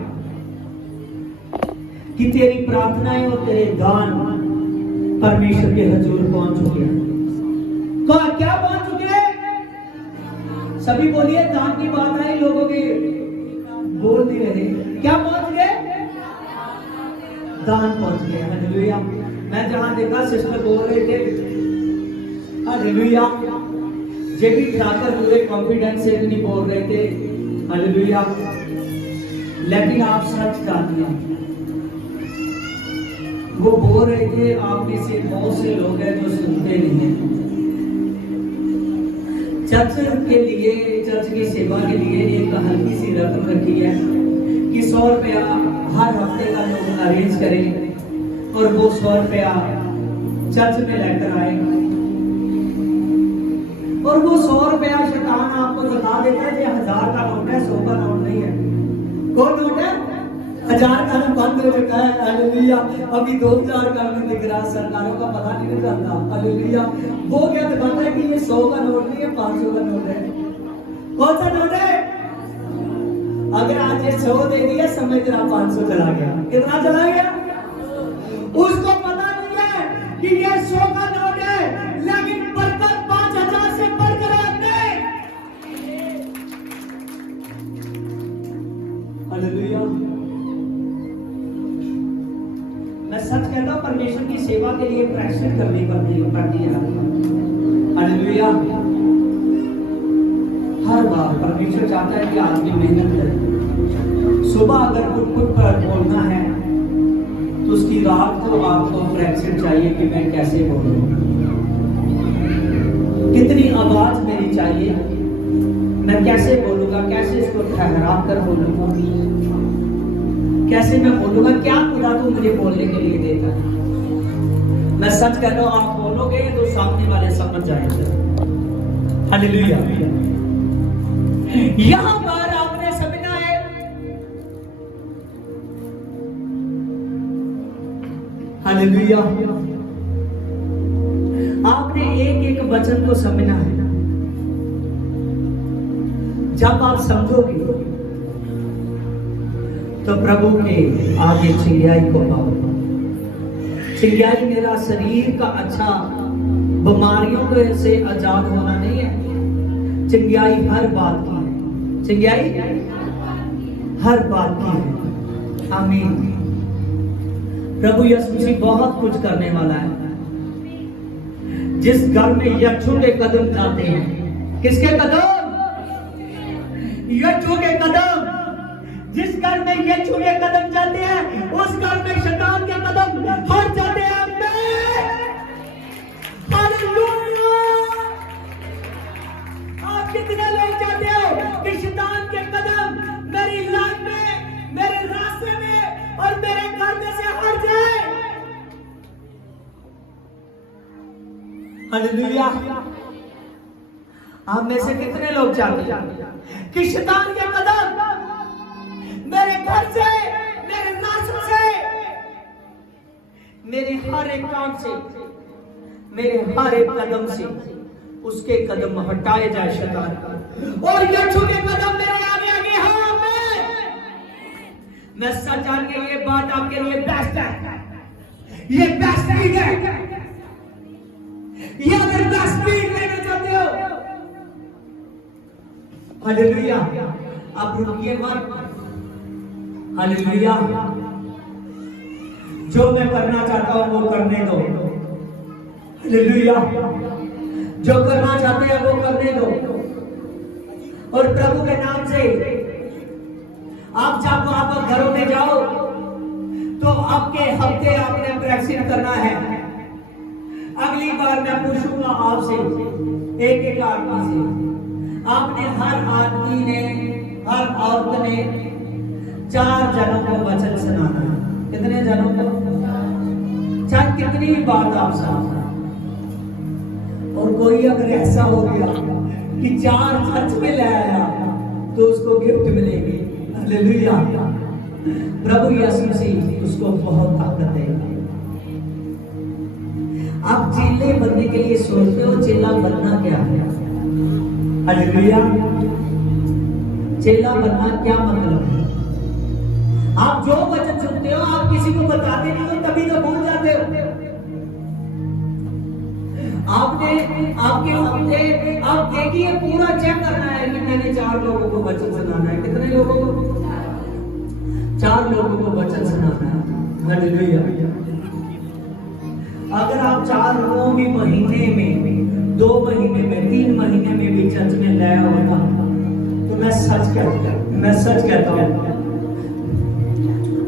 कि तेरी प्रार्थनाएं और तेरे दान परमेश्वर के हुजूर पहुंच चुके हैं। तो क्या पहुंच चुके हैं? सभी बोलिए, दान की बात आई, लोगों के बोल नहीं रहे। क्या पहुंच गए? दान पहुंच गए। हालेलुया। मैं जहां देखा सिस्टर बोल रहे थे, हालेलुया, जे भी ठाकर पूरे कॉन्फिडेंस से नहीं बोल रहे थे, हालेलुया, लेकिन आप सच जानते हैं। वो बोल रहे थे, आप में से बहुत से लोग हैं जो सुनते नहीं हैं। चर्च के लिए, चर्च की सेवा के लिए एक हल्की सी रकम रखी है कि 100 रुपया हर हफ्ते का लोग अरेंज करें, और वो 100 रुपया चर्च में लेकर आए और वो 100 रुपया शैतान आपको दिखा देता है, 1000 का नोट है, 100 का नोट नहीं है। कौन नोट है? 1000 का नोट बंद हो चुका है, हालेलुया। अभी 2000 का नोट दिख रहा है, सरकारों का पता नहीं चलता, हालेलुया। वो क्या दिखाता है कि ये 100 का नोट नहीं है, 500 का नोट है। कौन सा नोट है? अगर आज ये 100 दे दिया, समझ तेरा 500 चला गया। कितना चला गया? उसको पता नहीं है कि ये 100 का नोट है, लेकिन बरकत 5000 से बढ़कर आपने, हालेलुया। मैं सच कहता हूं, परमेश्वर की सेवा के लिए प्रैक्टिस करनी पड़ती है, हालेलुया। हर बार परमेश्वर चाहता है कि आदमी मेहनत करे। सुबह अगर कुछ पर बोलना है तो उसकी रात को आपको प्रैक्टिस चाहिए कि मैं कैसे बोलूं, कितनी आवाज मेरी चाहिए, मैं कैसे बोलूंगा, कैसे इसको ठहरा कर बोलूंगा, कैसे मैं बोलूंगा, क्या खुदा तू मुझे बोलने के लिए देता है। मैं सच कह रहा हूं, आप बोलोगे तो सामने वाले समझ जाएंगे, हालेलुया। यहां पर आपने समझना है, हालेलुया। आपने एक एक वचन को समझना है। जब आप समझोगे तो प्रभु के आगे चिंगाई को पाओ। चिंगाई मेरा शरीर का अच्छा, बीमारियों से आजाद होना नहीं है। चिंगाई हर बात की है, चिंगाई हर बात की है। आमीन। प्रभु यीशु मसीह बहुत कुछ करने वाला है। जिस घर में यीशु के कदम जाते हैं, किसके कदम? यीशु के कदम। जिस घर में यीशु के कदम जाते हैं, उस घर में शैतान के कदम हट जाते हैं। हालेलुया। आप कितने लोग चाहते हो कि शैतान के कदम मेरी लाइफ में, मेरे रास्ते में और मेरे घर में से हट जाए? हालेलुया। आप में से कितने लोग चाहते हैं कि शैतान के कदम मेरे घर से, मेरे रास्ते से, मेरे हर एक काम से, मेरे हर एक कदम से उसके कदम हटाए जाए शैतान का, और यीशु के कदम मेरे आगे आगे। हाँ, मैं सच जान के ये बात आपके लिए बेस्ट है, ये बेस्ट है। ये अगर बेस्ट लेना चाहते हो, हालेलुया, आप रुकिए मत, हालेलुया। जो मैं करना चाहता हूं वो करने दो, हालेलुया। जो करना चाहते हैं वो करने दो। और प्रभु के नाम से आप जब आप घरों में जाओ तो आपके हफ्ते आपने प्रैक्टिस करना है। अगली बार मैं पूछूंगा आपसे, एक एक आदमी से, आपने हर आदमी ने, हर औरत ने 4 जनों को वचन सुनाना है। कितने जनों को? चाहे कितनी भी बात आप सुना। और कोई अगर ऐसा हो गया कि 4 चर्च में ले आया तो उसको गिफ्ट मिलेगी, हालेलुया। प्रभु यीशु मसीह उसको बहुत ताकत देगा। आप चेले बनने के लिए सोचते हो, चेला बनना क्या है? हालेलुया। चेला बनना क्या मतलब है? आप जो वचन सुनते हो आप किसी को बताते नहीं हो, तभी तो भूल जाते हो। आपने आपके हफ्ते आप देखिए, पूरा चेक करना है कि मैंने 4 लोगों को वचन सुनाना है। कितने लोगों को? 4 लोगों को वचन सुनाना है, हालेलुया। अगर आप 4 भी महीने में, 2 महीने में, 3 महीने में भी चर्च में लाया होगा तो मैं सच कहता हूं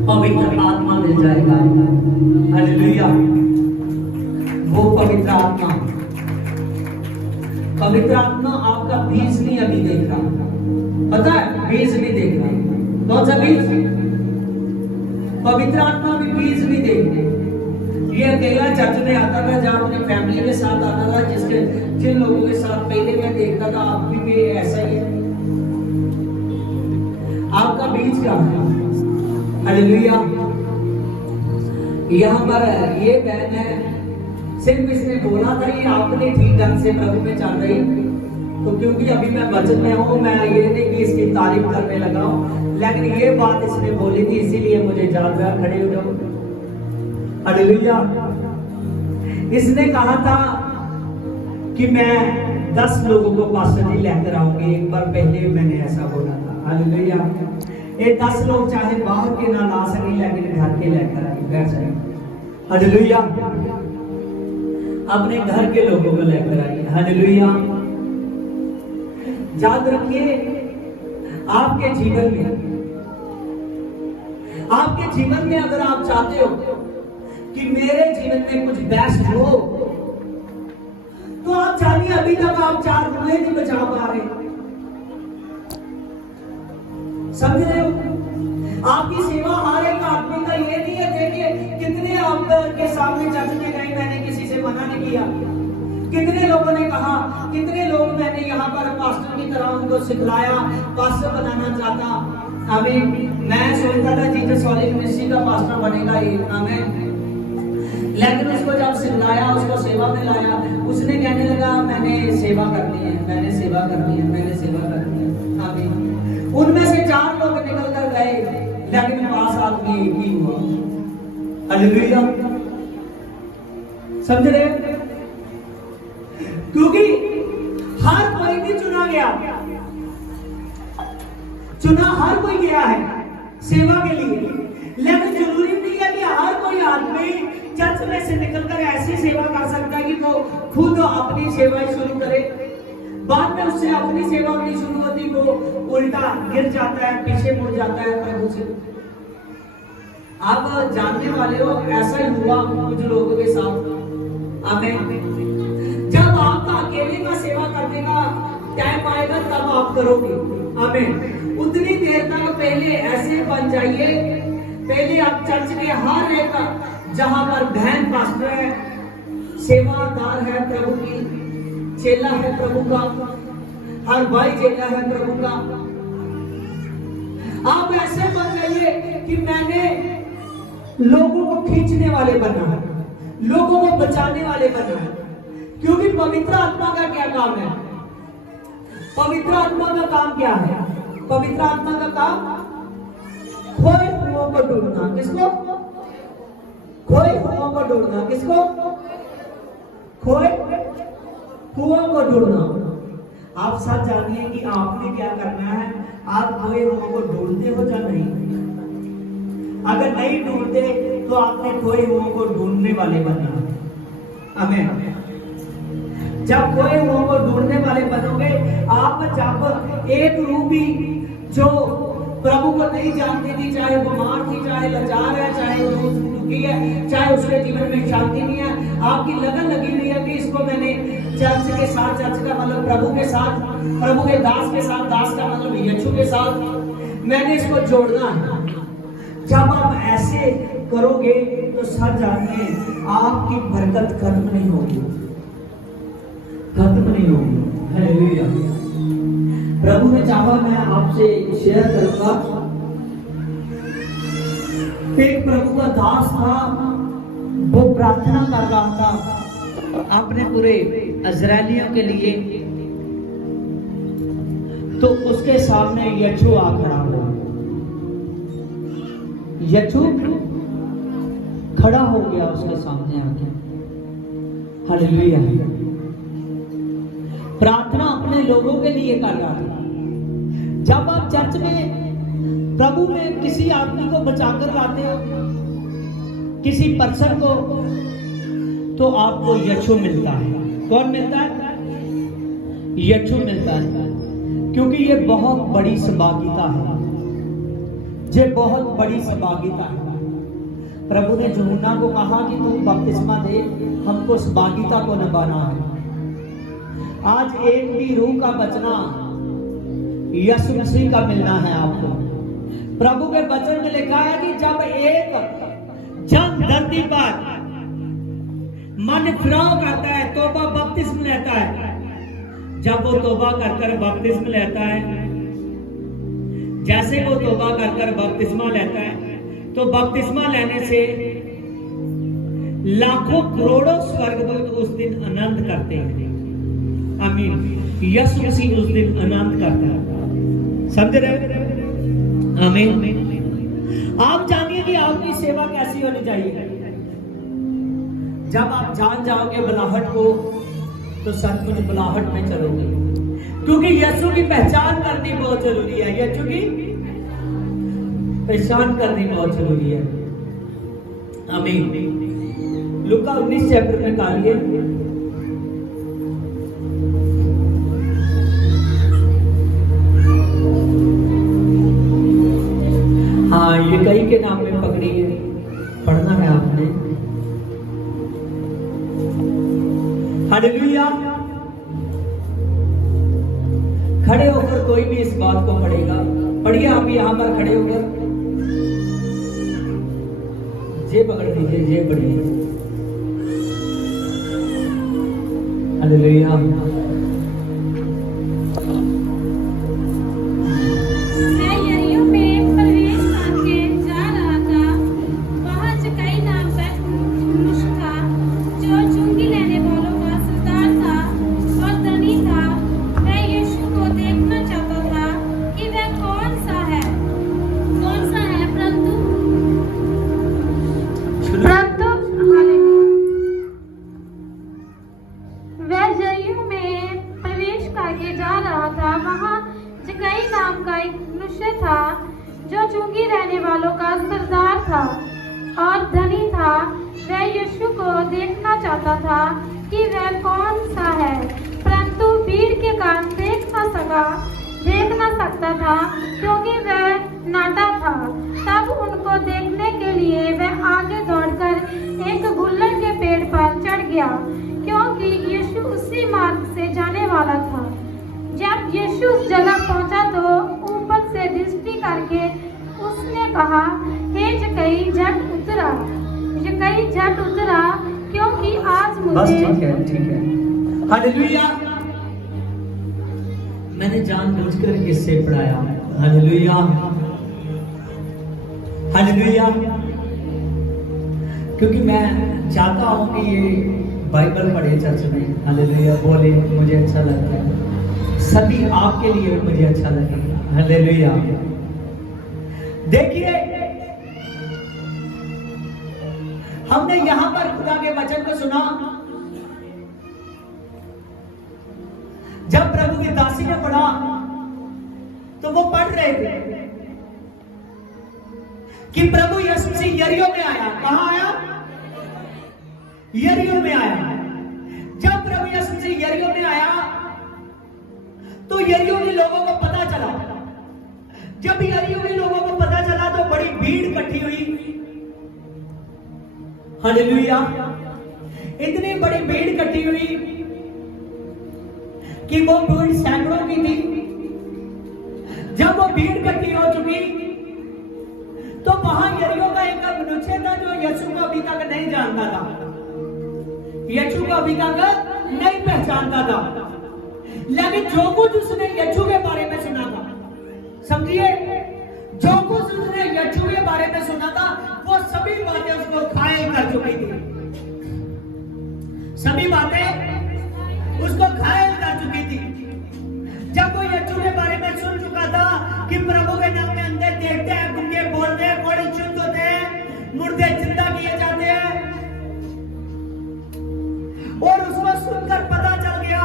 पवित्र आत्मा मिल जाएगा, हालेलुया। वो पवित्र आत्मा आपका बीज नहीं अभी देख रहा, पता है? बीज नहीं देख रहा। कौन सा बीज? पवित्र आत्मा भी बीज नहीं देख। ये अकेला चर्च में आता था, जहाँ अपनी फैमिली के साथ आता था, जिन लोगों के साथ पहले मैं देखता था आप भी ऐसा ही है। आपका बीच का हालेलुया। यहाँ पर ये बहन है, सिर्फ इसने बोला था ये आपने ठीक ढंग से प्रभु में चल रही, तो क्योंकि अभी मैं वचन में हूँ, मैं ये नहीं कि इसकी तारीफ करने लगा हूँ, लेकिन ये बात इसने बोली थी, इसीलिए मुझे याद हुआ। खड़े हो जाओ। हालेलुया। इसने कहा था कि मैं 10 लोगों को पास्टर जी लेकर आऊंगी। एक बार पहले मैंने ऐसा बोला था। हालेलुया। ये 10 लोग चाहे बाहर के ना ला सके, लेकिन घर के लेकर आई, बैठ जाए। हालेलुया। अपने घर के लोगों को लेकर आई। हालेलुया। याद रखिए, आपके जीवन में अगर आप चाहते हो कि मेरे जीवन में कुछ बेस्ट हो, तो आप जानिए अभी तक आप 4 रुपए नहीं बचा पा रहे। समझ रहे हो? आपकी सेवा हर एक आदमी का ये नहीं है। देखिए कितने आपके सामने चर्च में गए, मैंने किसी से मना नहीं किया। कितने लोगों ने कहा, कितने लोग मैंने यहाँ पर पास्टर की तरह उनको सिखलाया, पास्टर बनाना चाहता। अभी मैं सोचता था जीसस वाली मिनिस्ट्री का पास्टर बनेगा ये, लेकिन उसको जब सिखलाया, उसको सेवा में लाया, उसने कहने लगा मैंने सेवा करनी है, मैंने सेवा करनी है, मैंने सेवा करनी है। अभी उनमें से 4 लोग निकल कर गए, लेकिन 5 आदमी एक ही हुआ। हालेलुया। समझ रहे? क्योंकि हर कोई भी चुना गया, चुना हर कोई गया है सेवा के लिए, लेकिन जरूरी नहीं है कि हर कोई आदमी चर्च में से निकलकर ऐसी सेवा कर सकता है कि वो खुद अपनी सेवा ही शुरू करे, बाद में उससे अपनी सेवा नहीं शुरू होती, वो उल्टा गिर जाता है, पीछे मुड़ जाता है प्रभु से। आप जानने वाले हो, ऐसा ही हुआ कुछ लोगों के साथ। आमीन। जब आपका अकेले का सेवा करने का टाइम आएगा तब आप करोगे। आमीन। उतनी देर तक पहले ऐसे बन जाइए, पहले आप चर्च के हर एक जहां पर बहन पास्टर है, सेवादार है प्रभु की, चेला है प्रभु का, हर भाई चेला है प्रभु का, आप ऐसे बन जाइए कि मैंने लोगों को खींचने वाले बनना है, लोगों को बचाने वाले बनना है। क्योंकि पवित्र आत्मा का क्या काम है? पवित्र आत्मा का काम क्या है? पवित्र आत्मा का काम खोए हुओं को ढूंढना। किसको? खोए हुओं को ढूंढना। किसको? खोए हुओं को ढूंढना। आप सब जानिए कि आपने क्या करना है। आप खोए हुओं को ढूंढते हो या नहीं? अगर नहीं ढूंढते तो आपने खोए हुओं को ढूंढने वाले बनना। आमीन। जब खोए हुओं को ढूंढने वाले बनोगे, आप जब एक रूपी जो प्रभु को नहीं जानती थी, चाहे बीमार थी, चाहे लाचार है, चाहे दुखी है, चाहे उसके जीवन में शांति नहीं है, आपकी लगन लगी हुई है कि इसको मैंने चर्च के साथ, चर्च का मतलब प्रभु के साथ, प्रभु के दास के साथ, दास का मतलब यीशु के साथ, मैंने इसको जोड़ना है। जब आप ऐसे करोगे तो सच जानिए आपकी बरकत खत्म नहीं होगी, खत्म नहीं होगी। हालेलुया। प्रभु ने चाहा मैं आपसे शेयर करूंगा। एक प्रभु का दास था, वो प्रार्थना कर रहा था अपने पूरे इस्राएलियों के लिए, तो उसके सामने यीशु आ खड़ा हुआ। यीशु खड़ा हो गया उसके सामने आके। हालेलुया। प्रार्थना अपने लोगों के लिए कर रहा था। जब आप चर्च में प्रभु में किसी आदमी को बचाकर लाते हो, किसी पर्सन को, तो आपको यीशु मिलता है। कौन मिलता है? यीशु मिलता है। क्योंकि ये बहुत बड़ी सहभागिता है, ये बहुत बड़ी सहभागिता है। प्रभु ने यूहन्ना को कहा कि तुम बपतिस्मा दे, हमको सहभागिता को निभाना है। आज एक भी रूह का बचना यीशु मसीह का मिलना है आपको। प्रभु के वचन में लिखा है कि जब एक जन धरती पर मन फिराव करता है, तौबा बपतिस्म लेता है। जब वो तौबा कर बपतिस्म लेता है, जैसे वो तौबा कर बपतिस्मा लेता है, तो बपतिस्मा लेने से लाखों करोड़ों स्वर्गदूत उस दिन आनंद करते हैं। आमीन। यीशु मसीह उस दिन आनंद करता है। समझ रहे? आमीन। आप जानिए कि आपकी सेवा कैसी होनी चाहिए। जब आप जान जाओगे बुलाहट को, तो सचमुच बुलाहट में चलोगे, क्योंकि यीशु की पहचान करनी बहुत जरूरी है। यीशु की पहचान करनी बहुत जरूरी है। आमीन। लूका 19 चैप्टर में निकालिए। हाँ, ये कई के नाम में पकड़ी है, पढ़ना है आपने। हालेलुया। खड़े होकर कोई भी इस बात को पढ़ेगा। पढ़िए आप यहां पर खड़े होकर, जे पकड़ दीजिए, जे पढ़िए। हालेलुया। जो चुंगी रहने वालों का सरदार था और धनी था। वह यीशु को देखना चाहता था कि वह कौन सा है, परंतु भीड़ के कारण देख न सकता था क्योंकि वह नाटा था। तब उनको देखने के लिए वह आगे दौड़कर एक गुल्लड़ के पेड़ पर चढ़ गया, क्योंकि यीशु उसी मार्ग से जाने वाला था। जब यीशु उस जगह पहुंचा तो ऊपर से दृष्टि करके उसने कहा, हे जक्कई झट उतरा, क्योंकि आज मुझे। ठीक है। हालेलुया। मैंने जानबूझकर इससे पढ़ाया। हालेलुया। हालेलुया। क्योंकि मैं चाहता हूं कि ये बाइबल पढ़े चर्च में। हालेलुया। बोले, मुझे अच्छा लगता है। सभी आपके लिए मुझे अच्छा लगेगा। हालेलुया। देखिए, हमने यहां पर खुदा के वचन को सुना। जब प्रभु की दासी ने पढ़ा तो वो पढ़ रहे थे कि प्रभु यीशु मसीह यरीहो में आया। कहां आया? यरीहो में आया। जब प्रभु यीशु मसीह यरीहो में आया तो यरीहो के लोगों को पता चला। जब यरीहो के लोगों को पता चला तो बड़ी भीड़ इकट्ठी हुई। हालेलुया। इतनी बड़ी भीड़ इकट्ठी हुई कि वो भीड़ सैकड़ों की थी। जब वो भीड़ इकट्ठी हो चुकी तो वहां यरीहो का एक मनुष्य था जो यीशु को अभी तक नहीं जानता था, यीशु को अभी तक नहीं पहचानता था। लेकिन जो कुछ उसने यीशु के बारे में सुना था, समझिए, जो कुछ उसने यीशु के बारे में सुना था वो सभी बातें उसको घायल कर चुकी थी। सभी बातें उसको घायल कर चुकी थी। जब वो यीशु के बारे में सुन चुका था कि प्रभु के नाम में अंधे देखते हैं, गूंगे बोलते हैं, कोढ़े शुद्ध होते हैं, मुर्दे जिंदा किए जाते हैं, और उसको सुनकर पता चल गया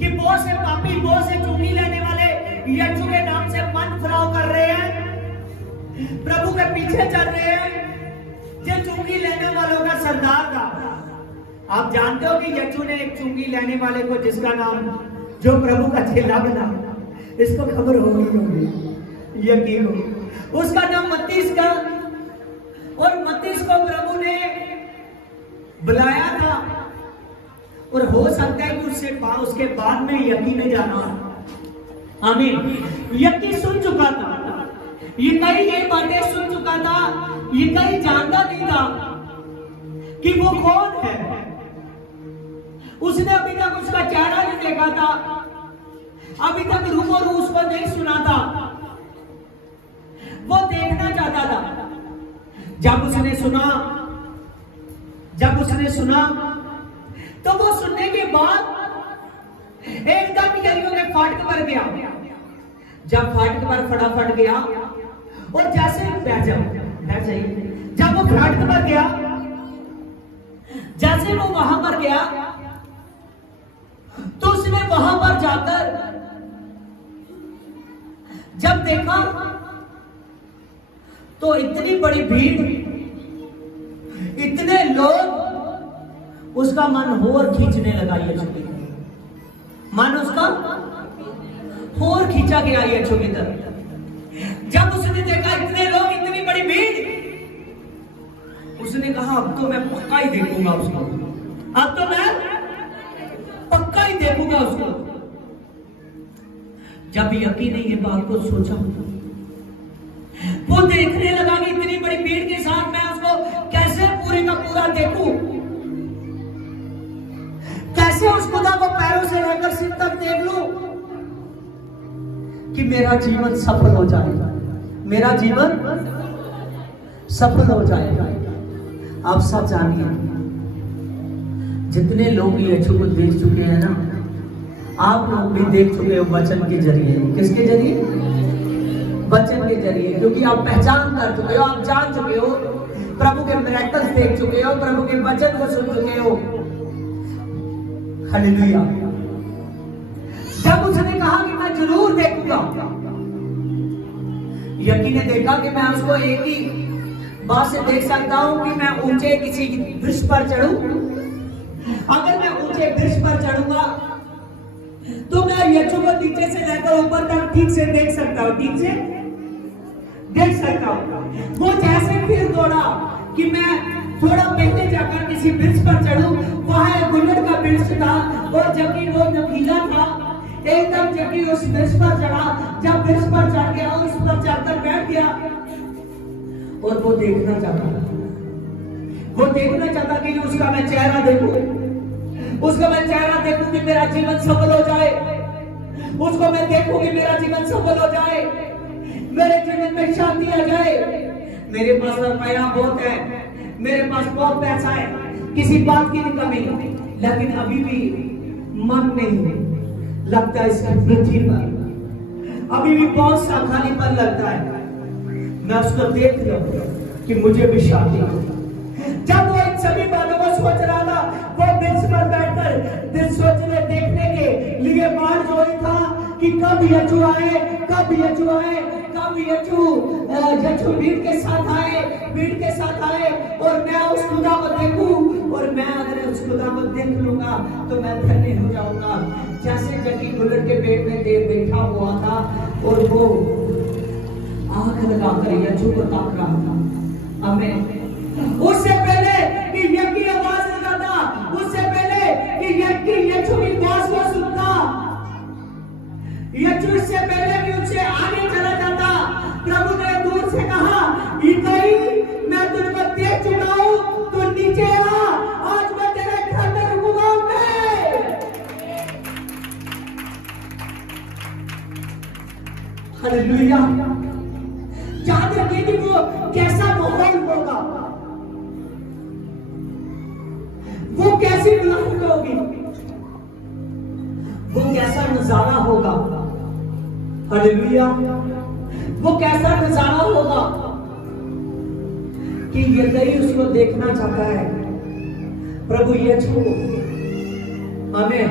कि बहुत से पापी, बहुत से चुंगी लेने वाले यीशु के नाम से मन फिराव कर रहे हैं, प्रभु के पीछे चल रहे हैं। जो चुंगी लेने वालों का सरदार था। आप जानते हो कि यीशु ने एक चुंगी लेने वाले को, जिसका नाम, जो प्रभु का चेला बना, इसको खबर होगी, यकीन हो, उसका नाम मत्तीस का। और मत्तीस को प्रभु ने बुलाया था, और हो सकता है कि उसके बाद में यकीन ने जाना। आमीन। यकीन सुन चुका था, ये कई बातें सुन चुका था, ये कई जानता नहीं था, कि वो कौन है। उसने अभी तक उसका चेहरा नहीं देखा था, अभी तक रूबरू उसको नहीं सुना था, वो देखना चाहता था। जब उसने सुना तो वो सुनने के बाद एकदम यरीहो के फाटक पर गया। जब फाटक पर फटाफट गया और जैसे बैठ जाइए, जब वो फाटक पर गया, जैसे वो वहां पर गया तो उसने वहां पर जाकर जब देखा तो इतनी बड़ी भीड़, इतने लोग, उसका मन और खींचने लगा। ये छवि मन उसका और खींचा गया ये छवि तरफ। जब उसने देखा इतने लोग, इतनी बड़ी भीड़, उसने कहा अब तो मैं पक्का ही देखूंगा उसको, अब तो मैं पक्का ही देखूंगा उसको। जब यकीन ने ये बात को सोचा, वो देखने लगा कि इतनी बड़ी भीड़ के साथ मैं उसको कैसे पूरे का पूरा देखूं, कैसे उस खुदा को पैरों से लेकर सिर तक देख लूं कि मेरा जीवन सफल हो जाएगा, मेरा जीवन सफल हो जाएगा। आप सब जानिए, जितने लोग यीशु को देख चुके हैं ना, आप लोग भी देख चुके हो वचन के जरिए। किसके जरिए? वचन के जरिए, क्योंकि आप पहचान कर चुके हो, आप जान चुके हो, प्रभु के मिरेकल्स देख चुके हो, प्रभु के वचन को सुन चुके हो। हालेलुया। जब उसने कहा कि मैं जरूर देखूंगा, यकीन ने देखा कि मैं उसको एक ही बात से देख सकता हूं कि मैं ऊंचे किसी वृक्ष पर चढ़ूं। अगर मैं ऊंचे वृक्ष पर चढ़ूंगा तो मैं यीशु को नीचे से लेकर ऊपर तक ठीक से देख सकता हूं, ठीक से देख सकता हूं। वो जैसे फिर दौड़ा कि मैं थोड़ा पहले जाकर किसी वृक्ष पर चढ़ूं, वहां एक गुलड़ का वृक्ष था और जबकि वो नकीला था, एकदम जबकि उस वृक्ष पर चढ़ा। जब वृक्ष पर चढ़ गया, उस पर चढ़कर बैठ गया और वो देखना चाहता कि उसका मैं चेहरा देखूं, उसका मैं चेहरा देखूं कि मेरा जीवन सफल हो जाए, उसको मैं देखूं कि मेरा जीवन सफल हो जाए, मेरे जीवन में शांति आ जाए। मेरे पास रुपया बहुत है, मेरे पास बहुत पैसा है, किसी बात की कमी नहीं, लेकिन अभी भी मन नहीं लगता इस पृथ्वी पर, अभी भी बहुत सा खालीपन लगता है। मैं उसको देख रहा हूं कि मुझे भी शांति हो। जब वो इन सभी बातों को सोच रहा था, वो वृक्ष पर बैठकर दिल सोचने देखने के लिए बाहर जो था कि कब यीशु आए, कब यीशु आए, कब यीशु भीड़ के साथ आए और मैं उस खुदा को देखूं। और मैं अगर उस खुदा को देख लूंगा तो मैं धन्य हो जाऊंगा। जैसे जकी गुलड़ के पेड़ में देव बैठा हुआ था और वो आंख लगाकर यीशु को ताक रहा था। हमें उससे पहले कि यकी आवाज लगाता, उससे पहले कि यीशु की आवाज को सुनता, यीशु से पहले कि उससे आगे चला जाता, प्रभु ने दूर से कहा, इकाई मैं तुझको देख चुका हूं, तू नीचे आ, आज मैं तेरे घर में रुकूंगा। हालेलुया। याद रखिए कि वो कैसा माहौल होगा, वो कैसी बुलाहट होगी, वो कैसा नजारा होगा। हालेलुया। वो कैसा नजारा होगा कि यदि उसको देखना चाहता है प्रभु यीशु, आमीन।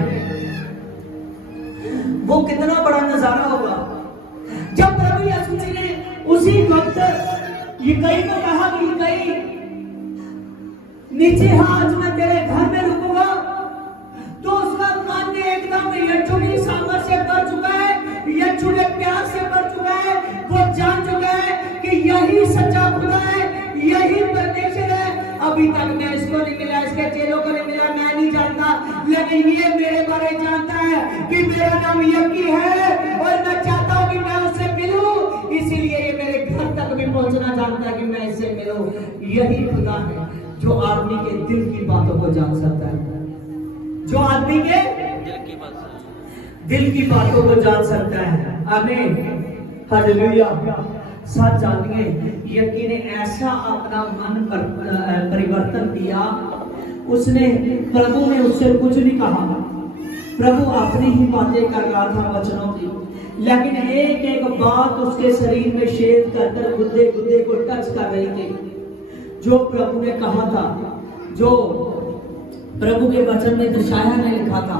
वो कितना बड़ा नजारा होगा जब प्रभु यीशु जी ने उसी वक्त यिकाई को कहा कि यिकाई नीचे आज मैं तेरे घर में रुकूंगा, तो उसका मन ने एकदम यीशु की सामर्थ से भर चुका है, यीशु के प्यार से भर चुका है। वो जान चुका है कि यही सच्चा खुदा है, यही परमेश्वर है। अभी तक मैं इसको नहीं मिला, इसके चेलों को नहीं मिला, मैं नहीं जानता, लेकिन ये मेरे बारे जानता है कि मेरा नाम यकी है और मैं चाहता हूं कि मैं उससे मिलूं, इसीलिए ये मेरे घर तक भी पहुंचना चाहता है कि मैं इससे मिलूं। यही खुदा है जो आदमी के दिल की बातों को जान सकता है, जो आदमी के दिल की बातों को जान सकता है। आमीन, हालेलुया। सच जानिए, यकी ने ऐसा अपना मन परिवर्तन किया, उसने, प्रभु ने उससे कुछ नहीं कहा, प्रभु अपनी ही बातें कर रहा था वचनों की, लेकिन एक एक बात उसके शरीर में छेद कर कर गुद्दे गुद्दे को टच कर रही थी। जो प्रभु ने कहा था, जो प्रभु के वचन में दशाया ने लिखा था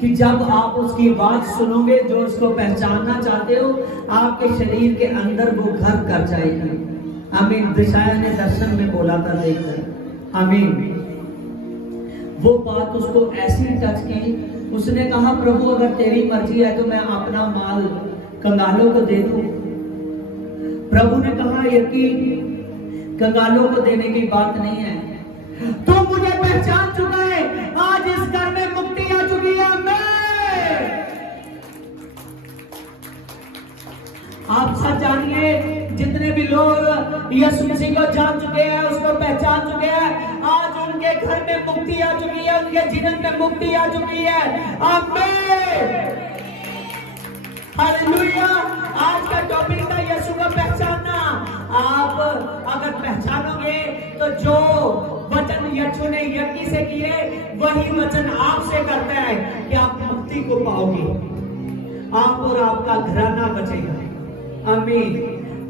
कि जब आप उसकी बात सुनोगे, जो उसको पहचानना चाहते हो, आपके शरीर के अंदर वो घर कर जाएगी। आमीन। दशाया ने दर्शन में बोला था, देखकर। आमीन। वो बात उसको ऐसी टच की, उसने कहा प्रभु अगर तेरी मर्जी है तो मैं अपना माल कंगालों को दे दूं। प्रभु ने कहा यकी कंगालों को देने की बात नहीं है, तो मुझे पहचान चुका है, आज इस घर में मुक्ति आ चुकी है। आप सब जानिए, जितने भी लोग यीशु मसीह को जान चुके हैं, उसको पहचान चुके हैं, आज उनके घर में मुक्ति आ चुकी है, उनके जीवन में मुक्ति आ चुकी है। आमीन, हालेलुया। आज का टॉपिक था यीशु को पहचानना। आप अगर पहचानोगे तो जो वचन यीशु ने यकी से किए, वही वचन आपसे करता है कि आप मुक्ति को पाओगे, आप और आपका घराना बचेगा। आमीन।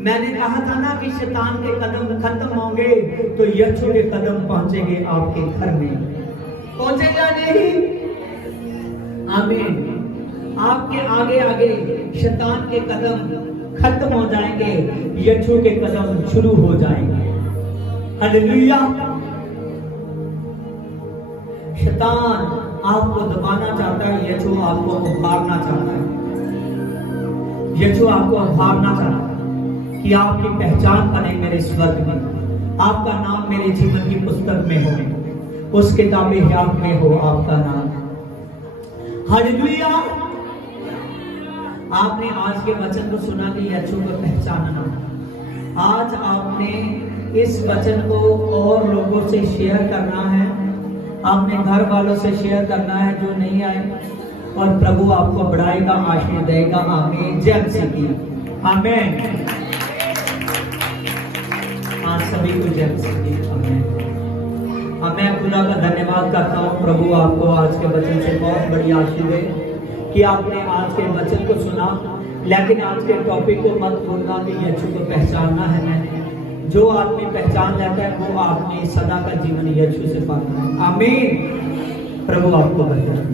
मैंने कहा था ना कि शैतान के कदम खत्म होंगे तो यीशु के कदम पहुंचेंगे आपके घर में, पहुंचेगा नहीं? आमीन। आपके आगे आगे शैतान के कदम खत्म हो जाएंगे, यीशु के कदम शुरू हो जाएंगे। हालेलुया। शैतान आपको दबाना चाहता है, यीशु आपको उभारना चाहता है। यीशु आपको उभारना चाहता है कि आपकी पहचान बने मेरे स्वर्ग में, आपका नाम मेरे जीवन की पुस्तक में हो, उस किताब हयात में हो आपका नाम। हालेलुया। आपने आज के वचन को सुना कि यीशु को पहचानना। आज आपने इस वचन को और लोगों से शेयर करना है, आपने घर वालों से शेयर करना है जो नहीं आए, और प्रभु आपको बढ़ाएगा, आशीष देगा। आमीन। जय मसीह की। आमीन। आज सभी को जय मसीह की। आमीन। मैं खुदा का धन्यवाद करता हूँ, प्रभु आपको आज के वचन से बहुत बड़ी आशीष दे कि आपने आज के वचन को सुना, लेकिन आज के टॉपिक को मत भूलना कि यीशु को पहचानना है। मैंने जो आदमी पहचान लेता है वो आपने सदा का जीवन यीशु से पाना है। आमीन। प्रभु आपको बचाए।